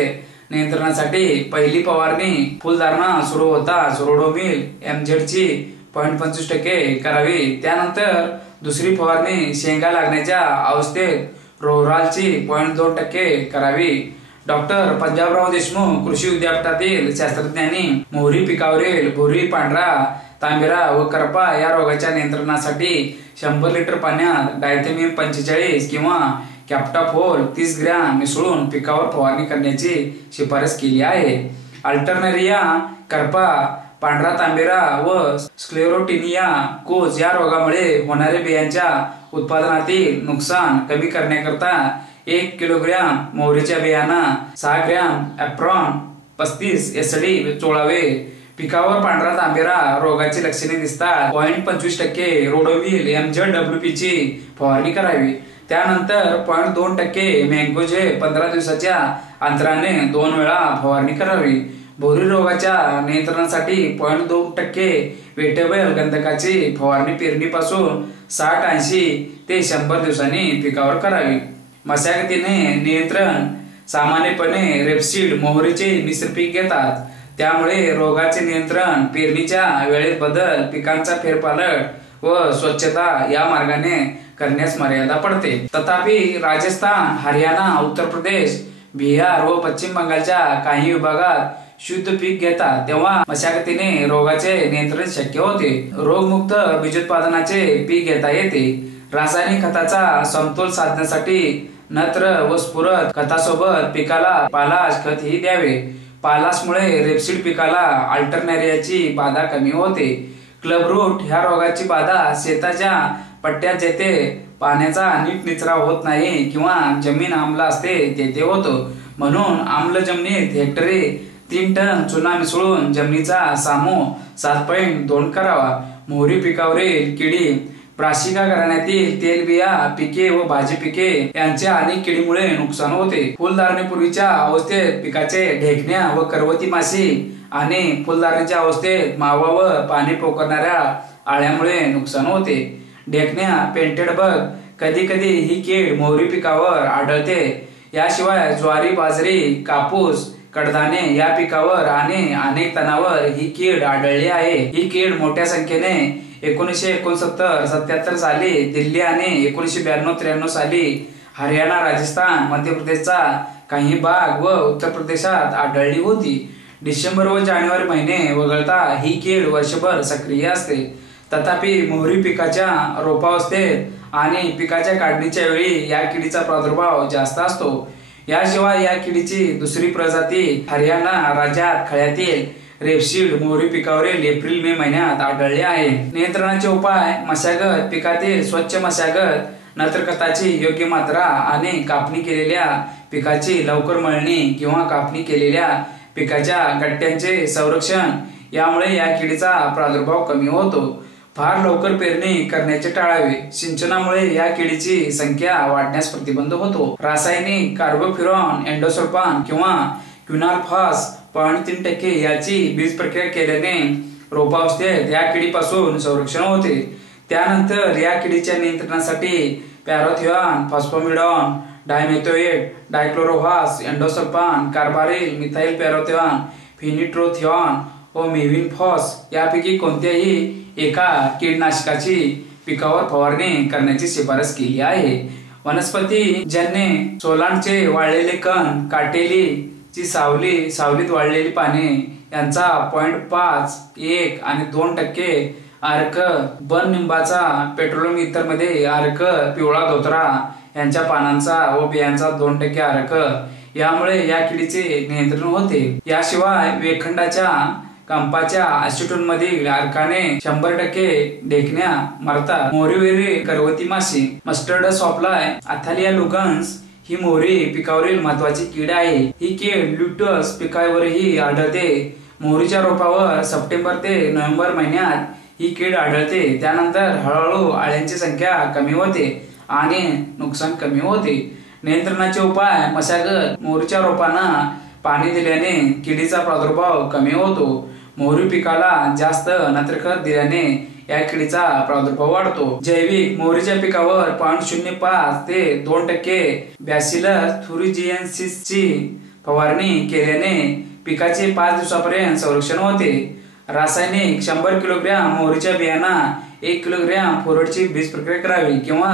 नियंत्रणासाठी पहिली फवारणी फुलधारणा सुरू होताच रोडोमिल MZ ची 0.25% करावी. त्यानंतर दुसरी फवारणी शेंगा लागण्याच्या अवस्थेत रोहरालची 0.2% करावी. डॉक्टर पंजाबराव देशमुख कृषी विद्यापीठातील शास्त्रज्ञांनी मोहरी पिकावरील भुरी, पांढरा तांबेरा व करपा या रोगाच्या नियंत्रणासाठी 100 लिटर पाण्यात डायथेमियम 45 किंवा कॅप्टोफोल 30 ग्रॅम मिसळून पिकावर फवारणी करण्याची शिफारस केली आहे. अल्टरनेरिया करपा, पांढरा तांबेरा व स्क्लेरोटिनिया कोज या रोगामुळे होणारे बियांच्या उत्पादनातील नुकसान कमी करण्याकरता 1 किलोग्रॅम मोहरीच्या बियांना 6 ग्रॅम एप्रॉन 35 SD चोळावे. पिकावर पांढरा तांबेरा रोगाची लक्षणे दिसतात 0.25% रोडोमिल MZWP ची फवारणी करावी. त्यानंतर 0.2% मँकोजेब 15 दिवसाच्या अंतराने 2 वेळा फवारणी करावी. भोरी रोगाच्या नियंत्रणासाठी 0.2% वेटेबल गंधकाची फवारणी पेरणीपासून 60-80 ते 100 दिवसांनी पिकावर करावी. मशागतीने नियंत्रण सामान्यपणे रेपसीड मोहरीचे मिश्र पीक घेतात. त्यामुळे रोगाचे नियंत्रण, पेरणीच्या वेळेत बदल, पिकांचा फेरपालट व स्वच्छता या मार्गाने करण्यास मर्यादा पडते. तथापि राजस्थान, हरियाणा, उत्तर प्रदेश, बिहार व पश्चिम बंगालच्या काही विभागात शुद्ध पीक घेतात तेव्हा मशागतीने रोगाचे नियंत्रण शक्य होते. रोगमुक्त बीजोत्पादनाचे पीक घेता येते. रासायनिक खताचा समतोल साधण्यासाठी नत्र व स्फुरद खतासोबत पिकाला पालाश खत ही द्यावे. पालाशमुळे रेपसीड पिकाला अल्टरनेरियाची बाधा कमी होते. क्लबरूट ह्या रोगाची बाधा शेताच्या पट्ट्यात जेथे पाण्याचा नीट निचरा होत नाही किंवा जमीन आम्ल असते तेथे होतो. म्हणून आम्ल जमिनीत हेक्टरी 3 टन चुना मिसळून जमिनीचा सामू 7.2 करावा. मोहरी पिकावरील किडी ब्रासिका घराण्यातील तेलबिया पिके व भाजी पिके यांच्या अनेक किडीमुळे नुकसान होते. फुलधारणेपूर्वीच्या अवस्थेत पिकाचे ढेकण्या व करवती माशी आणि फुलधारणेच्या अवस्थेत मावा व पाणी पोखरणाऱ्या आळ्यामुळे नुकसान होते. ढेकण्या पेंटेड बग कधी कधी ही कीड मोहरी पिकावर आढळते. याशिवाय ज्वारी, बाजरी, कापूस, कडधान्ये या पिकावर आणि अनेक तणावर ही कीड आढळली आहे. ही कीड मोठ्या संख्येने 1969-77 साली दिल्ली आणि 1992-93 साली हरियाणा, राजस्थान, मध्य प्रदेशचा काही भाग व उत्तर प्रदेशात आढळली होती. डिसेंबर व जानेवारी महिने वगळता ही कीड वर्षभर सक्रिय असते. तथापि मोहरी पिकाच्या रोपावस्थेत आणि पिकाच्या काढणीच्या वेळी या किडीचा प्रादुर्भाव जास्त असतो. याशिवाय या किडीची दुसरी प्रजाती हरियाणा राज्यात खळ्यातील रेपसीड मोहरी पिकावरील एप्रिल-मे महिन्यात आढळले आहे. नियंत्रणाचे उपाय: मशागत: पिकातील स्वच्छ मशागत, नत्र खताची योग्य मात्रा आणि कापणी केलेल्या पिकाची लवकर मळणी किंवा कापणी केलेल्या पिकाच्या गट्ट्यांचे संरक्षण यामुळे या किडीचा प्रादुर्भाव कमी होतो. फार लवकर पेरणी करण्याचे टाळावे. सिंचनामुळे या किडीची संख्या वाढण्यास प्रतिबंध होतो. रासायनिक कार्बोफ्युरॉन, एंडोसल्फान किंवा क्विनाल्फास 0.3% याची बीज प्रक्रिया केल्याने रोपावस्थेत या किडीपासून संरक्षण होते. त्यानंतर या किडीच्या नियंत्रणासाठी पॅराथिऑन, फॉस्फोमिडॉन, डायमेथोएट, डायक्लोरोव्हास, एंडोसल्फान, कार्बारिल, मिथाइल पॅराथिऑन, फिनिट्रोथिऑन व मेव्हिनफॉस यापैकी कोणत्याही एका कीडनाशकाची पिकावर फवारणी करण्याची शिफारस केली आहे. वनस्पती जन्य सोलांडचे वाळलेले कण, काटेली ची सावली, सावलीत वाळलेली पाने यांचा 0.5, 1 आणि 2% अर्क, बन निंबाचा, पेट्रोलियम इतर मध्ये अर्क, पिवळा धोत्रा यांच्या पानांचा व बियांचा 2% अर्क यामुळे या किडीचे नियंत्रण होते. याशिवाय वेखंडाच्या कंपाच्या ॲसिटोन मधील अर्काने 100% ढेकण्या मरतात. मोहरीवरील करवती माशी: मस्टर्ड सॉफ्लाय अथालिया लुगन्स ही मोहरी पिकावरील महत्वाची कीड आहे. ही कीड ल्युटस पिकावरही आढळते. मोहरीच्या रोपावर सप्टेंबर ते नोव्हेंबर महिन्यात ही कीड आढळते. त्यानंतर हळूहळू आळ्यांची संख्या कमी होते आणि नुकसान कमी होते. नियंत्रणाचे उपाय: मशागत: मोहरीच्या रोपांना पाणी दिल्याने किडीचा प्रादुर्भाव कमी होतो. मोहरी पिकाला जास्त नत्रखत दिल्याने या किडीचा प्रादुर्भाव वाढतो. जैविक: मोहरीच्या पिकावर 0.05 ते 2% बॅसिलस थुरिजिएन्सिसची फवारणी केल्याने पिकाचे 5 दिवसापर्यंत संरक्षण होते. रासायनिक: 100 किलोग्रॅम मोहरीच्या बियांना 1 किलोग्रॅम फोरेटची बीज प्रक्रिया करावी किंवा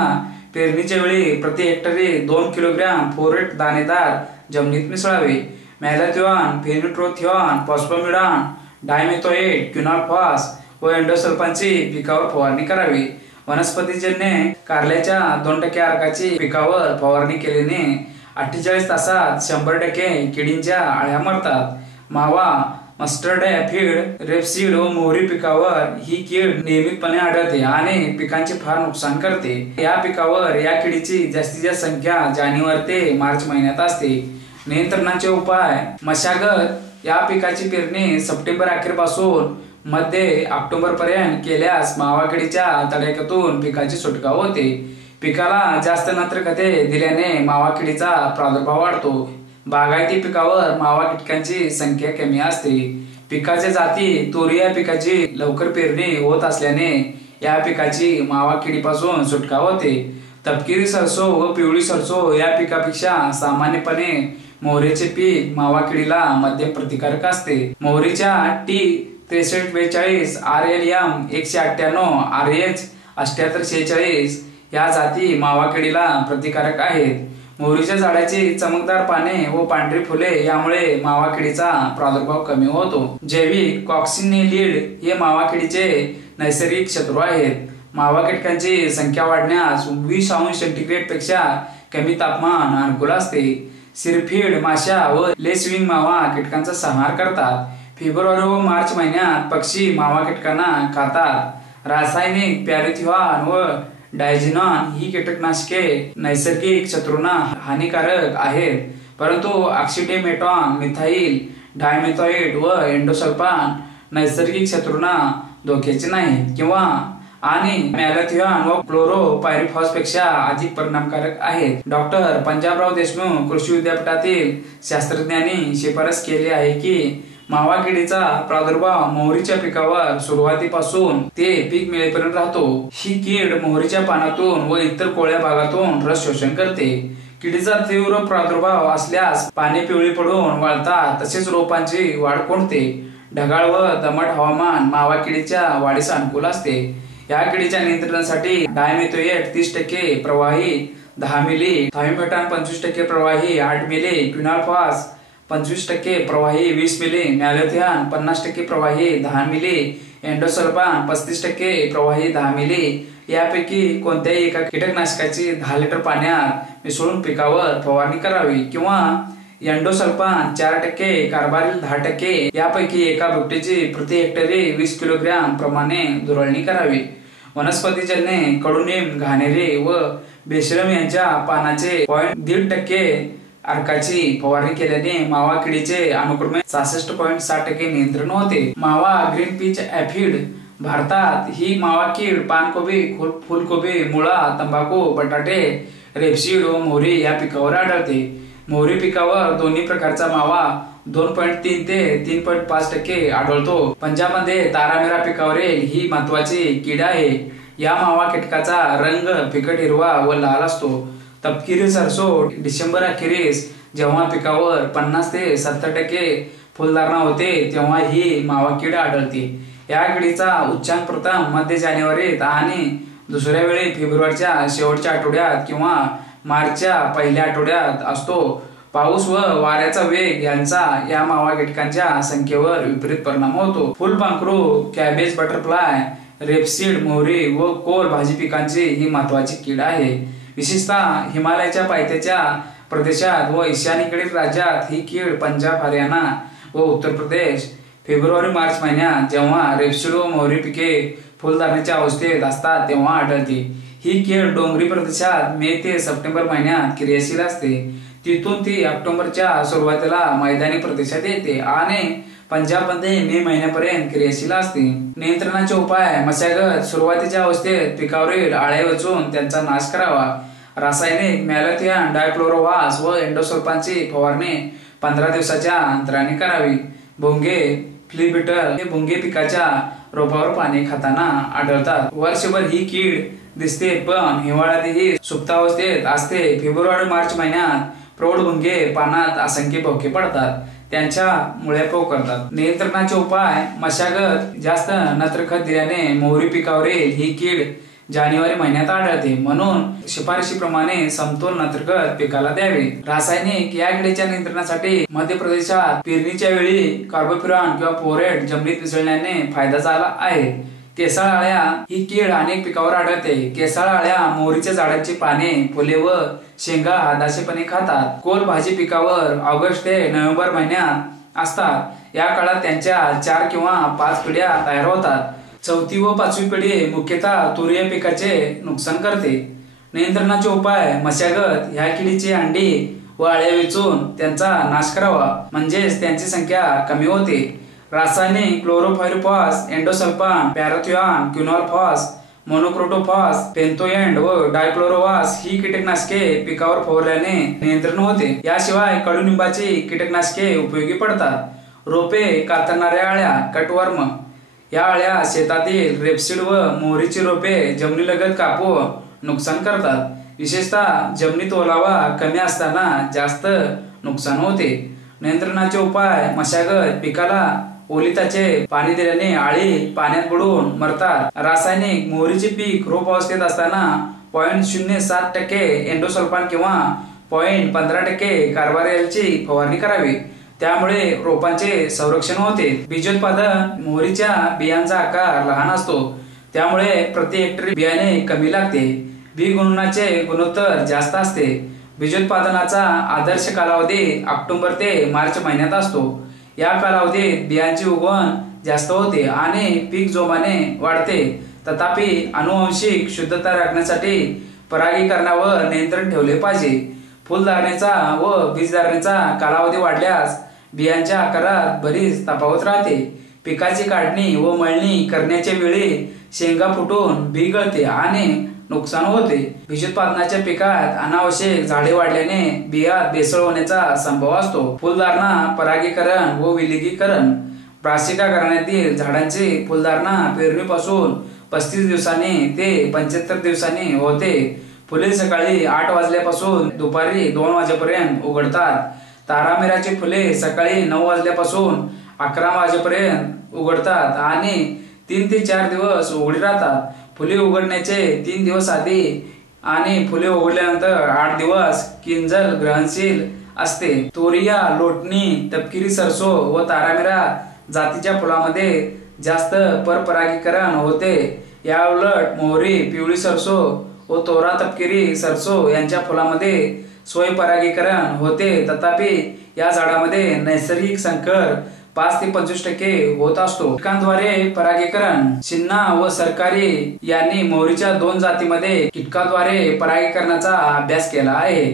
पेरणीच्या वेळी प्रति हेक्टरी 2 किलोग्रॅम फोरेट दाणेदार जमिनीत मिसळावे. मॅलाथिऑन, फिनिट्रोथिऑन, फॉस्फोमिडॉन, डायमेथोएट, क्विनाल्फास व एंडोसल्फानची पिकावर फवारणी करावी. वनस्पतीजन्य कारल्याच्या 2% अर्काची पिकावर फवारणी केल्याने 48 तासात 100% किडींच्या आळ्या मरतात. मावा: मस्टर्ड ॲफिड, रेपसीड व मोहरी पिकावर ही कीड नियमितपणे आढळते आणि पिकांचे फार नुकसान करते. या पिकावर या किडीची जास्तीत जास्त संख्या जानेवारी ते मार्च महिन्यात असते. नियंत्रणाचे उपाय: मशागत: या पिकाची पेरणी सप्टेंबर अखेरपासून मध्य ऑक्टोबर पर्यंत केल्यास मावा किडीच्या तडाख्यातून पिकाची सुटका होते. पिकाला जास्त नत्र खते दिल्याने मावा किडीचा प्रादुर्भाव वाढतो. बागायती पिकावर मावा कीटकांची संख्या कमी असते. पिकाच्या जाती: तूर या पिकाची लवकर पेरणी होत असल्याने या पिकाची मावा किडीपासून सुटका होते. तपकिरी सरसो व पिवळी सरसो या पिकापेक्षा सामान्यपणे मोहरीचे पीक मावा किडीला मध्यम प्रतिकारक असते. मोहरीच्या T6342, RLM 198, RH 7846 या जाती मावा किडीला प्रतिकारक आहेत. मोहरीच्या झाडाची चमकदार पाने व पांढरी फुले यामुळे मावा किडीचा प्रादुर्भाव कमी होतो। जैविक कॉक्सिनेलिड हे मावा किडीचे नैसर्गिक शत्रू आहेत। मावा कीटकांची संख्या वाढण्यास 20 अंश सेंटीग्रेड पेक्षा कमी तापमान अनुकूल असते। सिरफिड माशा व लेसविंग मावा कीटकांचा संहार करतात। फेब्रुवारी व मार्च महिन्यात पक्षी मावा कीटकांना खातात। रासायनिक पॅरेथिऑन व डायझिनॉन ही कीटकनाशके नैसर्गिक शत्रूंना हानिकारक आहेत, परंतु ऑक्सिडेमेटॉन, मिथाइल डायमेथॉइड व एंडोसल्फान नैसर्गिक शत्रूंना धोक्याचे नाहीत किंवा आणि मॅलाथिऑन व क्लोरोपायरिफॉस पेक्षा अधिक परिणामकारक आहेत। डॉक्टर पंजाबराव देशमुख कृषी विद्यापीठातील शास्त्रज्ञांनी शिफारस केली आहे की मावा किडीचा प्रादुर्भाव मोहरीच्या पिकावर सुरुवातीपासून ते पीक मिळेपर्यंत राहतो। ही कीड मोहरीच्या पानातून व इतर कोवळ्या भागातून रस शोषण करते। किडीचा तीव्र प्रादुर्भाव असल्यास पाने पिवळी पडून वाळतात, तसेच रोपांची वाढ कोंडते। ढगाळ व दमट हवामान मावा किडीच्या वाढीस अनुकूल असते। या किडीच्या नियंत्रणासाठी डायमेथोएट 30% प्रवाही 10 मिली, थायोमेटान 25% प्रवाही 8 मिली, क्विनॉल्फॉस 25% प्रवाही 20 मिली, मॅलाथिऑन 50% प्रवाही 10 मिली, एंडोसल्फान 35% प्रवाही 10 मिली यापैकी कोणत्याही एका कीटकनाशकाची 10 लिटर पाण्यात मिसळून पिकावर फवारणी करावी किंवा एंडोसल्फान 4%, कार्बारिल 10% यापैकी एका बुट्टीची प्रति हेक्टरी 20 किलोग्राम प्रमाणे धुरळणी करावी। वनस्पतीजन्य कडुनिंब, घाणेरी व बेशरम यांच्या पानाचे 0.1% अर्काची फवारणी केल्याने मावा किडीचे अनुक्रमे 66.6% नियंत्रण होते। मावा ग्रीन पीच ऍफिड भारतात ही मावा कीड पानकोबी, फुलकोबी, मुळा, तंबाखू, बटाटे, रेपसीड व मोहरी या पिकावर आढळते। मोहरी पिकावर दोन्ही प्रकारचा मावा 2.3 ते 3.5% आढळतो। पंजाबमध्ये तारामीरा पिकावरील ही महत्वाची कीड आहे। या मावा कीटकाचा रंग फिकट हिरवा व लाल असतो। तपकिरी सरसो डिसेंबर अखेरीस जेव्हा पिकावर 50 ते 70% फुलधारणा होते तेव्हा ही मावा कीड आढळते। या किडीचा उच्चांक प्रथम मध्य जानेवारीत आणि दुसऱ्या वेळी फेब्रुवारीच्या शेवटच्या आठवड्यात किंवा मार्चच्या पहिल्या आठवड्यात असतो। पाऊस व वाऱ्याचा वेग यांचा या मावा कीटकांच्या संख्येवर विपरीत परिणाम होतो। फुलपाखरू, कॅबेज बटरफ्लाय, रेपसीड, मोहरी व कोल भाजी पिकांची ही महत्वाची कीड आहे। विशेषतः हिमालयाच्या पायथ्याच्या प्रदेशात व ईशान्येकडील राज्यात ही कीड पंजाब, हरियाणा व उत्तर प्रदेश फेब्रुवारी मार्च महिन्यात जेव्हा रेपसीड व मोहरी पिके फुलधारणेच्या अवस्थेत असतात तेव्हा आढळते। ही कीड डोंगरी प्रदेशात मे ते सप्टेंबर महिन्यात क्रियाशील असते। तिथून ती ऑक्टोबरच्या सुरुवातीला मैदानी प्रदेशात येते आणि पंजाबमध्ये मे महिन्यापर्यंत क्रियाशील असते। नियंत्रणाचे उपाय: मशागत: सुरुवातीच्या अवस्थेत पिकावरील आळे वेचून त्यांचा नाश करावा। रासायनिक मॅलाथिऑन, डायक्लोरोव्हास व एंडोसल्फानची फवारणी 15 दिवसाच्या अंतराने करावी। भुंगे, फ्ली बीटल हे भुंगे पिकाच्या रोपावर पाने खाताना आढळतात। वर्षभर ही कीड दिसते पण हिवाळ्यातही सुप्तावस्थेत असते। फेब्रुवारी मार्च महिन्यात प्रौढ भुंगे पानात असंख्य भोके पडतात, त्यांच्या मुळ्या करतात। नियंत्रणाचे उपाय: मशागत: जास्त नत्र खत दिल्याने मोहरी पिकावरील ही कीड जानेवारी महिन्यात आढळते, म्हणून शिफारशीप्रमाणे समतोल नत्रखत पिकाला द्यावे। रासायनिक: या किडीच्या नियंत्रणासाठी मध्य प्रदेशात पेरणीच्या वेळी कार्बोफ्युरॉन किंवा पोरेट जमिनीत मिसळल्याने फायदा झाला आहे। केसाळ अळ्या: ही कीड अनेक पिकावर आढळते। केसाळ अळ्या मोहरीच्या झाडाची पाने, फुले व शेंगा दाशेपणे खातात। कोल भाजी पिकावर ऑगस्ट ते नोव्हेंबर महिन्यात असतात। या काळात त्यांच्या 4 किंवा 5 पिढ्या तयार होतात। चौथी व 5वी पिढी मुख्यतः तूर या पिकाचे नुकसान करते। नियंत्रणाचे उपाय: मशागत: ह्या किडीची अंडी व अळ्या वेचून त्यांचा नाश करावा, म्हणजेच त्यांची संख्या कमी होते। रासायनिक क्लोरोपायरिफॉस, एंडोसल्फान, पॅरेथिऑन, क्विनॉल्फॉस, मोनोक्रोटोफॉस, पेंथोएंड व डायक्लोरोव्हास ही कीटकनाशके पिकावर फवारल्याने नियंत्रण होते। याशिवाय कडुनिंबाची कीटकनाशके उपयोगी पडतात। रोपे कातरणाऱ्या अळ्या, कटवर्म: या अळ्या शेतातील रेपसीड व मोहरीची रोपे जमिनीलगत कापून नुकसान करतात। विशेषतः जमिनीत ओलावा कमी असताना जास्त नुकसान होते। नियंत्रणाचे उपाय: मशागत: पिकाला ओलिताचे पाणी दिल्याने अळी पाण्यात बुडून मरतात। रासायनिक: मोहरीचे पीक रोप अवस्थेत असताना 0.07% एंडोसल्फान किंवा 0.15% कार्बारिलची फवारणी करावी, त्यामुळे रोपांचे संरक्षण होते. बीजोत्पादन मोहरीच्या बियांचा आकार लहान असतो, त्यामुळे प्रति हेक्टरी बियाणे कमी लागते. बी गुणनाचे गुणोत्तर जास्त असते. बीजोत्पादनाचा आदर्श कालावधी ऑक्टोबर ते मार्च महिन्यात असतो. या कालावधीत बियांची उगवण जास्त होते आणि पीक जोमाने वाढते. तथापि अनुवांशिक शुद्धता राखण्यासाठी परागीकरणावर नियंत्रण ठेवले पाहिजे. फुलधारणेचा व बीजधारणेचा कालावधी वाढल्यास बियांच्या आकारात बरीच तफावत राहते. पिकाची काढणी व मळणी करण्याच्या वेळी शेंगा फुटून बी गळते आणि नुकसान होते. बीजोत्पादनाच्या पिकात अनावश्यक झाडे वाढल्याने बियात भेसळ होण्याचा संभव असतो. फुलधारणा, परागीकरण व विलगीकरण. ब्रासिका घराण्यातील झाडांची फुलधारणा पेरणीपासून 35 दिवसांनी ते 75 दिवसांनी होते. फुले सकाळी 8 वाजल्यापासून दुपारी 2 वाजेपर्यंत उघडतात. तारामीराची फुले सकाळी 9 वाजल्यापासून 11 वाजेपर्यंत उघडतात आणि 3 ते 4 दिवस उघडी राहतात. फुले उघडण्याचे 3 दिवस आधी आणि फुले उघडल्यानंतर 8 दिवस किंजल ग्रहणशील असते. तोरिया, लोटणी, तपकिरी सरसो व तारामीरा जातीच्या फुलामध्ये जास्त परपरागीकरण होते. या उलट मोहरी, पिवळी सरसो व तोरा तपकिरी सरसो यांच्या फुलामध्ये स्वयंपरागीकरण होते. तथापि या झाडामध्ये नैसर्गिक संकर 5 ते 25% होत असतो. कीटकांद्वारे परागीकरण. सिन्हा व सरकारी यांनी मोहरीच्या 2 जातीमध्ये कीटकाद्वारे परागीकरणाचा अभ्यास केला आहे.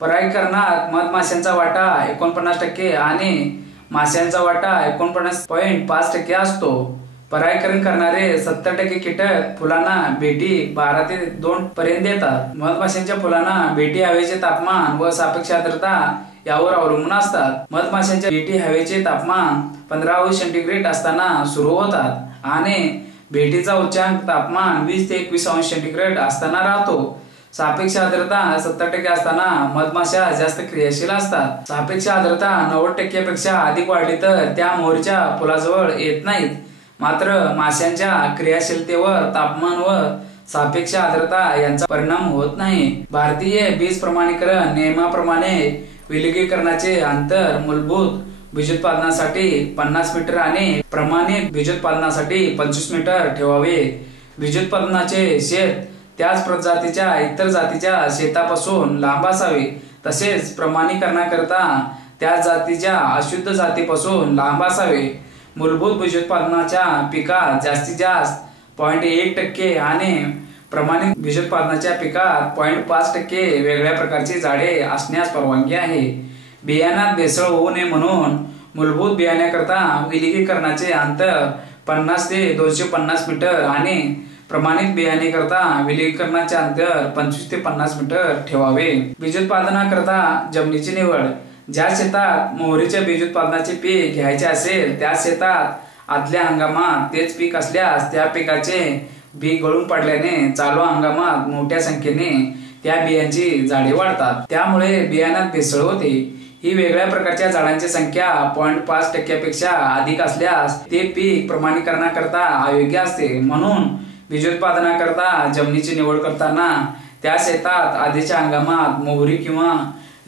परागीकरणात मधमाशांचा वाटा 49% आणि माशांचा वाटा 49.5% असतो. परागीकरण करणारे 70% कीटक फुलांना भेटी 12 ते 2 पर्यंत देतात. मधमाशांच्या फुलांना भेटी हवेचे तापमान व सापेक्ष आर्द्रता यावर अवलंबून असतात. मधमाशांच्या भेटी हवेचे तापमान 15°C असताना सुरू होतात आणि भेटीचा उच्चांक तापमान 20 ते 21°C असताना राहतो. सापेक्ष आर्द्रता 70% असताना मधमाशा जास्त क्रियाशील असतात. सापेक्ष आर्द्रता 90% पेक्षा अधिक वाढली तर त्या मोहरीच्या फुलाजवळ येत नाहीत. मात्र माशांच्या क्रियाशीलतेवर तापमान व सापेक्ष आर्द्रता यांचा परिणाम होत नाही. भारतीय बीज प्रमाणीकरण नियमाप्रमाणे विलगीकरणाचे अंतर मूलभूत बीजोत्पादनासाठी 50 मीटर आणि प्रमाणित बीजोत्पादनासाठी 25 मीटर ठेवावे. बीजोत्पादनाचे शेत त्याच प्रजातीच्या इतर जातीच्या शेतापासून लांब असावे. तसेच प्रमाणीकरणाकरता त्याच जातीच्या अशुद्ध जातीपासून लांब असावे. मूलभूत बीजोत्पादनाच्या पिकात जास्तीत जास्त 0.1% आणि प्रमाणित बीजोत्पादनाच्या पिकात 0.5% वेगळ्या प्रकारची झाडे असण्यास परवानगी आहे. बियाण्यात भेसळ होऊ नये म्हणून मूलभूत बियाण्याकरता विलगीकरणाचे अंतर 50 ते 250 मीटर आणि प्रमाणित बियाणेकरता विलगीकरणाचे अंतर 25 ते 50 मीटर ठेवावे. बीजोत्पादनाकरता जमिनीची निवड. ज्या शेतात मोहरीच्या बीजोत्पादनाचे पीक घ्यायचे असेल त्या शेतात आदल्या हंगामात तेच पीक असल्यास त्या पिकाचे बी गळून पडल्याने चालू हंगामात मोठ्या संख्येने त्या बियांची झाडे वाढतात. त्यामुळे बियाण्यात भेसळ होते. ही वेगळ्या प्रकारच्या झाडांची संख्या 0.5% पेक्षा अधिक असल्यास ते पीक प्रमाणीकरणाकरता अयोग्य असते. म्हणून बीजोत्पादनाकरता जमिनीची निवड करताना त्या शेतात आधीच्या हंगामात मोहरी किंवा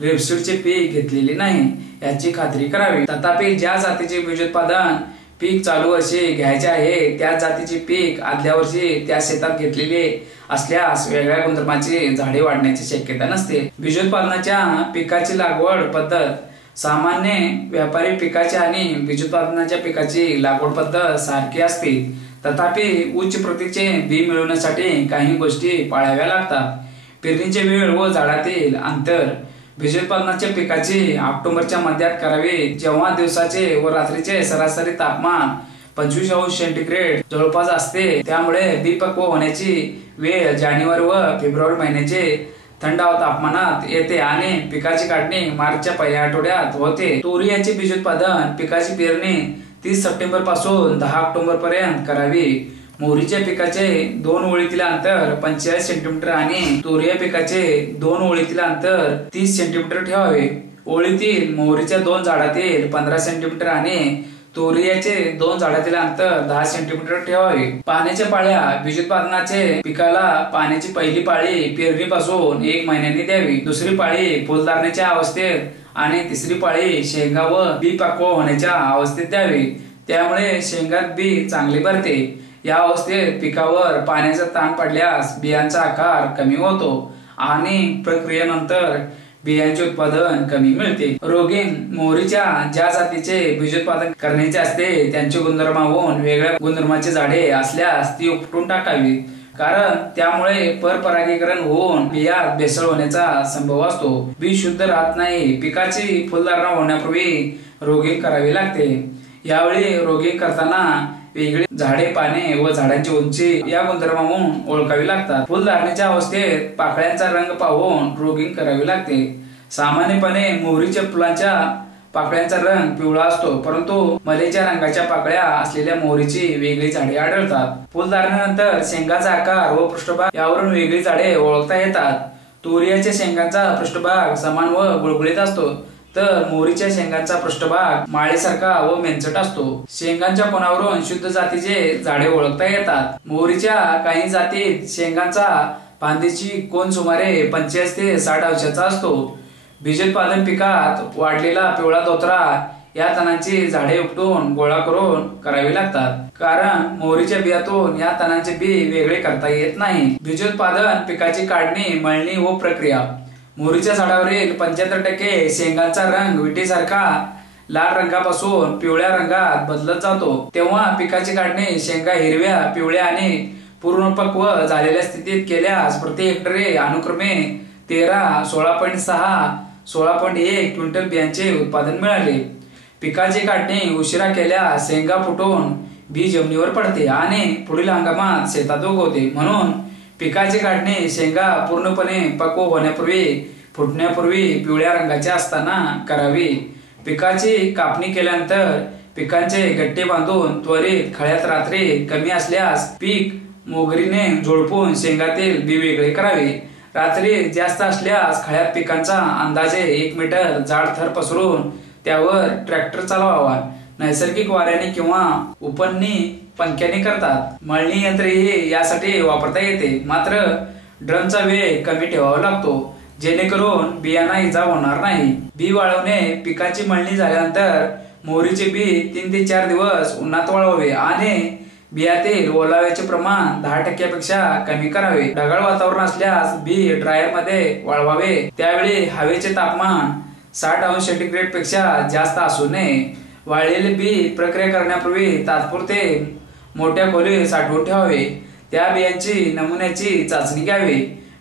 रेपसीडचे पीक घेतलेले नाही याची खात्री करावी. तथापि ज्या जातीचे बीजोत्पादन पीक चालू वर्षी घ्यायचे आहे त्याच जातीचे पीक आदल्या वर्षी त्या शेतात घेतलेले असल्यास वेगळ्या गुणधर्माची झाडे वाढण्याची शक्यता नसते. बीजोत्पादनाच्या पिकाची लागवड पद्धत. सामान्य व्यापारी पिकाची आणि बीजोत्पादनाच्या पिकाची लागवड पद्धत सारखी असते. तथापि उच्च प्रतीचे बी मिळवण्यासाठी काही गोष्टी पाळाव्या लागतात. पेरणीचे वेळ व झाडातील अंतर. बीजोत्पादनाच्या पिकाची ऑक्टोबरच्या मध्यात करावी, जेव्हा दिवसाचे व रात्रीचे सरासरी तापमान 25°C जवळपास असते. त्यामुळे बी पक्व होण्याची वेळ जानेवारी व फेब्रुवारी महिन्याचे थंड तापमानात येते आणि पिकाची काढणी मार्चच्या पहिल्या आठवड्यात होते. तोरियाचे बीजोत्पादन. पिकाची पेरणी 30 सप्टेंबर पासून 10 ऑक्टोबर पर्यंत करावी. मोहरीच्या पिकाचे 2 ओळीतील अंतर 45 सेंटीमीटर आणि तोरिया पिकाचे 2 ओळीतील अंतर 30 सेंटीमीटर ठेवावे. ओळीतील मोहरीच्या 2 झाडातील 15 सेंटीमीटर आणि तोरियाचे 2 झाडातील अंतर 10 सेंटीमीटर ठेवावे. पाण्याच्या पाळ्या. बीजोत्पादनाचे पिकाला पाण्याची पहिली पाळी पेरणीपासून 1 महिन्यांनी द्यावी. दुसरी पाळी फुलधारणेच्या अवस्थेत आणि तिसरी पाळी शेंगा व बी पाकळ होण्याच्या अवस्थेत द्यावी. त्यामुळे शेंगात बी चांगले भरते. या अवस्थेत पिकावर पाण्याचा ताण पडल्यास बियांचा आकार कमी होतो आणि प्रक्रियेनंतर बियांचे उत्पादन कमी मिळते. रोगिंग. मोहरीच्या ज्या जातीचे बीजोत्पादन करण्याचे असते त्यांचे गुणधर्माहून वेगळ्या गुणधर्माचे झाडे असल्यास ती उपटून टाकावी, कारण त्यामुळे परपरागीकरण होऊन बियात भेसळ होण्याचा संभव असतो. बी शुद्ध राहत नाही. पिकाची फुलधारणा होण्यापूर्वी रोगिंग करावी लागते. यावेळी रोगिंग करताना वेगळी झाडे, पाने व झाडांची उंची या गुणधर्मावरून ओळखावी लागतात. फुलधारणेच्या अवस्थेत पाकळ्यांचा रंग पाहून रोगिंग करावी लागते. सामान्यपणे मोहरीच्या फुलांच्या पाकळ्यांचा रंग पिवळा असतो, परंतु मलेच्या रंगाच्या पाकळ्या असलेल्या मोहरीची वेगळी झाडे आढळतात. फुलधारणेनंतर शेंगाचा आकार व पृष्ठभाग यावरून वेगळी झाडे ओळखता येतात. तोरियाच्या शेंगांचा पृष्ठभाग समान व गुळगुळीत असतो, तर मोहरीच्या शेंगांचा पृष्ठभाग माळीसारखा व मेंचट असतो. शेंगांच्या कोणावरून शुद्ध जातीचे झाडे ओळखता येतात. मोहरीच्या काही जातीत शेंगांचा फांदीची कोन सुमारे 85 ते 60 अंशाचा असतो. बीजोत्पादन पिकात वाढलेला पिवळा धोत्रा या तणांची झाडे उपटून गोळा करून करावी लागतात, कारण मोहरीच्या बियातून या तणांचे बी वेगळे करता येत नाही. बीजोत्पादन पिकाची काढणी, मळणी व प्रक्रिया. मोहरीच्या झाडावरील 75% शेंगांचा रंग विटीसारखा लाल रंगापासून पिवळ्या रंगात बदलत जातो. तेव्हा पिकाची काढणी शेंगा हिरव्या, पिवळ्या आणि पूर्णपक्व झालेल्या स्थितीत केल्यास प्रति हेक्टरी अनुक्रमे 13, 16.6, 16.1 क्विंटल बियांचे उत्पादन मिळाले. पिकाची काढणी उशिरा केल्यास शेंगा फुटून बी जमिनीवर पडते आणि पुढील हंगामात शेतात उगवते. म्हणून पिकाची काढणी शेंगा पूर्णपणे पक्व होण्यापूर्वी, फुटण्यापूर्वी पिवळ्या रंगाचे असताना करावी. पिकाची कापणी केल्यानंतर पिकांचे गट्टे बांधून त्वरित खळ्यात रात्री कमी असल्यास पीक मोगरीने झोडपून शेंगातील बी वेगळे करावे. रात्री जास्त असल्यास खळ्यात पिकांचा अंदाजे 1 मीटर जाड थर पसरून त्यावर ट्रॅक्टर चालवावा. नैसर्गिक वाऱ्याने किंवा उपननी पंख्याने करतात. मळणी यंत्रही यासाठी वापरता येते, मात्र ड्रमचा वेग कमी ठेवावा लागतो जेणेकरून बियांना इजा होणार नाही. बी वाळवणे. पिकाची मळणी झाल्यानंतर मोहरीचे बी 3 ते 4 दिवस उन्हात वाळवावे आणि बियातील ओलाव्याचे प्रमाण 10% पेक्षा कमी करावे. ढगाळ वातावरण असल्यास बी ड्रायर मध्ये वाळवावे. त्यावेळी हवेचे तापमान 60 अंश सेंटीग्रेड पेक्षा जास्त असू नये. वाळलेले बी प्रक्रिया करण्यापूर्वी तात्पुरते मोठ्या खोलीत साठवून ठेवावे. त्या बियांची नमुन्याची चाचणी घ्यावी.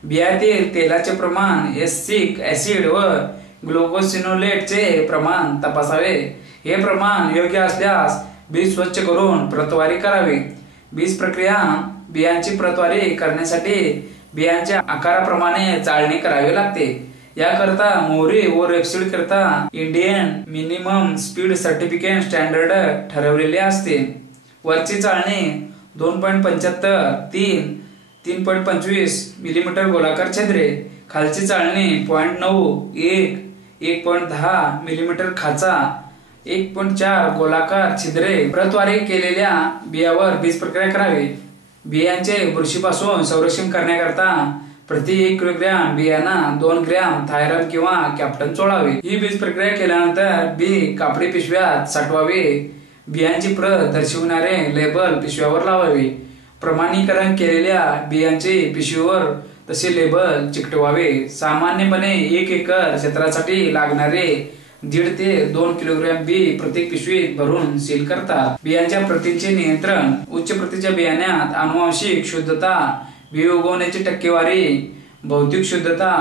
बियातील तेलाचे प्रमाण, एसिटिक ऍसिड व ग्लुकोसिनोलेटचे प्रमाण तपासावे. हे प्रमाण योग्य असल्यास बीज स्वच्छ करून प्रतवारी करावी. बीज प्रक्रिया. बियांची प्रतवारी करण्यासाठी बियांच्या आकाराप्रमाणे चाळणी करावी लागते. याकरता मोहरी व रेपसीड करता Indian minimum speed certificate standard ठरवलेले असते. वरची चाळणी 2.75, 3.25 मिलीमीटर गोलाकार छिद्रे. खालची चाळणी 0.9, 1.10 मिलीमीटर खाचा, 1.4 गोलाकार छिद्रे. प्रतवारी केलेल्या बियावर बीज प्रक्रिया करावी. बियांचे बुरशीपासून संरक्षण करण्याकरता प्रति 1 किलोग्रॅम बियांना 2 ग्रॅम थायरम किंवा कॅप्टन चोळावे. ही बीज प्रक्रिया केल्यानंतर बी कापडी पिशव्यात साठवावे. बियांची प्रत दर्शविणारे लेबल पिशव्यावर लावावे. प्रमाणीकरण केलेल्या बियांचे पिशवीवर तसे लेबल चिकटवावे. सामान्यपणे 1 एकर क्षेत्रासाठी लागणारे 1.5 ते 2 किलोग्रॅम बी प्रत्येक पिशवीत भरून सील करतात. बियांच्या प्रतींचे नियंत्रण. उच्च प्रतीच्या बियाण्यात आनुवंशिक शुद्धता, बी उगवण्याची टक्केवारी, भौतिक शुद्धता,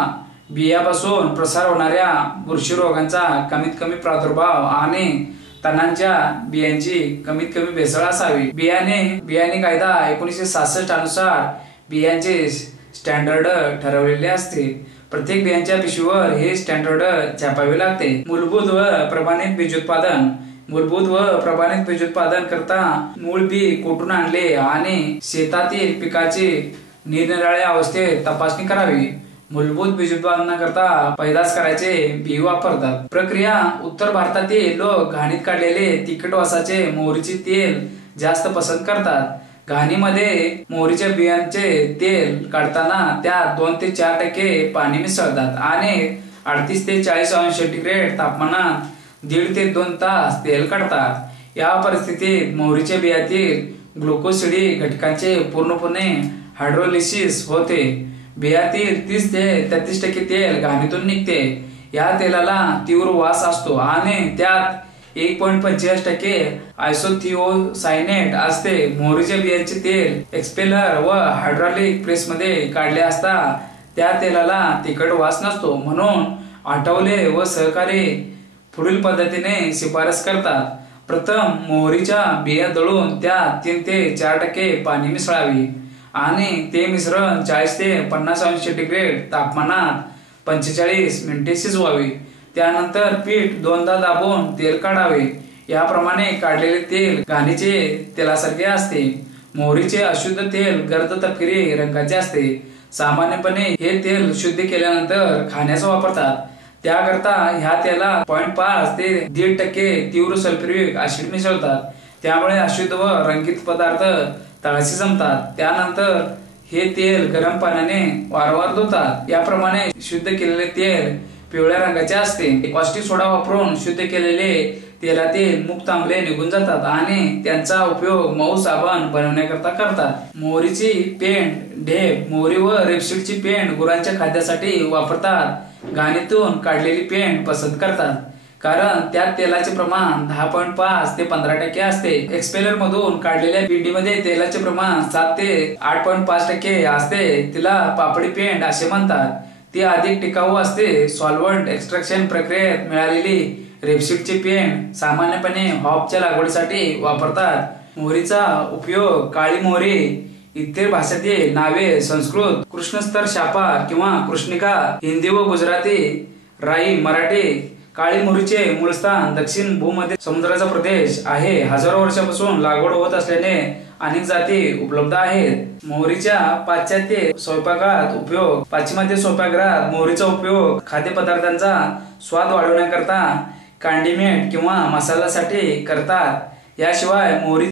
बियापासून प्रसार होणाऱ्या बुरशी रोगांचा कमीत कमी प्रादुर्भाव आणि तणांच्या बियांची कमीत कमी भेसळ असावी. बियाणे कायदा 1966 अनुसार बियांचे स्टँडर्ड ठरवलेले असते. प्रत्येक बियांच्या पिशवीवर हे स्टँडर्ड छापावे लागते. मूलभूत व प्रमाणित बीजोत्पादन. मूलभूत व प्रमाणित बीजोत्पादन करता मूळ बी कोठून आणले आणि शेतातील पिकाची निरनिराळ्या अवस्थेत तपासणी करावी. मूलभूत बीजोत्पादनाकरता पैदास करायचे बी वापरतात. प्रक्रिया उत्तर भारतातील लोक घाणीत काढलेले तिखट वासाचे मोहरीचे तेल जास्त पसंत करतात. घाणीमध्ये मोहरीच्या बियांचे तेल काढताना त्यात 2 ते 4% पाणी मिसळतात आणि 38 ते 40 अंश सेंटीग्रेड तापमानात 1.5 ते 2 तास तेल काढतात. या परिस्थितीत मोहरीच्या बियातील ग्लुकोसिडिक घटकांचे पूर्णपणे हायड्रोलिसिस होते. बियातील 30 ते 33% तेल घाणीतून निघते. या तेलाला तीव्र वास असतो आणि त्यात 1.45% आयसोथिओसायनेट असते. मोहरीच्या बियांचे तेल एक्सपेलर व हायड्रॉलिक प्रेसमध्ये काढले असता त्या तेलाला तिखट वास नसतो. म्हणून आठवले व सहकारी पुढील पद्धतीने शिफारस करतात. प्रथम मोहरीच्या बिया दळून त्यात 3 ते 4% पाणी मिसळावे आणि ते मिश्रण 40 ते 50 अंश सेंटीग्रेड तापमानात 45 मिनिटे शिजवावे. त्यानंतर पीठ 2दा दाबून तेल काढावे. याप्रमाणे काढलेले तेल घाणीचे तेलासारखे असते. मोहरीचे अशुद्ध तेल गर्द तपकिरी रंगाचे असते. सामान्यपणे हे तेल शुद्ध केल्यानंतर खाण्यास वापरतात. त्याकरता ह्या तेलात 0.5 ते 1.5% तीव्र सल्फ्युरिक ऍसिड मिसळतात. त्यामुळे अशुद्ध व रंगीत पदार्थ तळाशी जमतात. त्यानंतर हे तेल गरम पाण्याने वारंवार धुतात. याप्रमाणे शुद्ध केलेले तेल पिवळ्या रंगाचे असते. कॉस्टिक सोडा वापरून शुद्ध केलेले तेलातील मुक्त आम्ले निघून जातात आणि त्यांचा उपयोग मऊ साबण बनवण्याकरता करतात. मोहरीची पेंड ढेप मोहरी व रेपसीडची पेंड गुरांच्या खाद्यासाठी वापरतात. घाणीतून काढलेली पेंड पसंत करतात कारण त्यात तेलाचे प्रमाण 10.5 ते 15% असते. एक्सपेलर मधून काढलेल्या पेंडीमध्ये तेलाचे प्रमाण 7 ते 8.5% असते. तिला पापडी पेंड असे म्हणतात. ती अधिक टिकाऊ असते. सॉल्व्हंट एक्स्ट्रॅक्शन प्रक्रियेत मिळालेली रेपसीडची पेंड सामान्यपणे हॉपच्या लागवडीसाठी वापरतात. मोहरीचा उपयोग काळी मोहरी इतर भाषेतील नावे संस्कृत कृष्णस्तर शापा किंवा कृष्णिका, हिंदी व गुजराती, राई, मराठी. काळी मोहरीचे मूळ स्थान दक्षिण भूमध्य समुद्राचा प्रदेश आहे. हजारो वर्षापासून लागवड होत असल्याने अनेक जाती उपलब्ध आहेत. मोहरीच्या पाश्चात्य स्वयंपाकात उपयोग. पाश्चिमात्य स्वयंपाकघरात मोहरीचा उपयोग खाद्यपदार्थांचा स्वाद वाढवण्याकरता, कॉन्डिमेंट किंवा मसाल्यासाठी करतात. याशिवाय मोहरी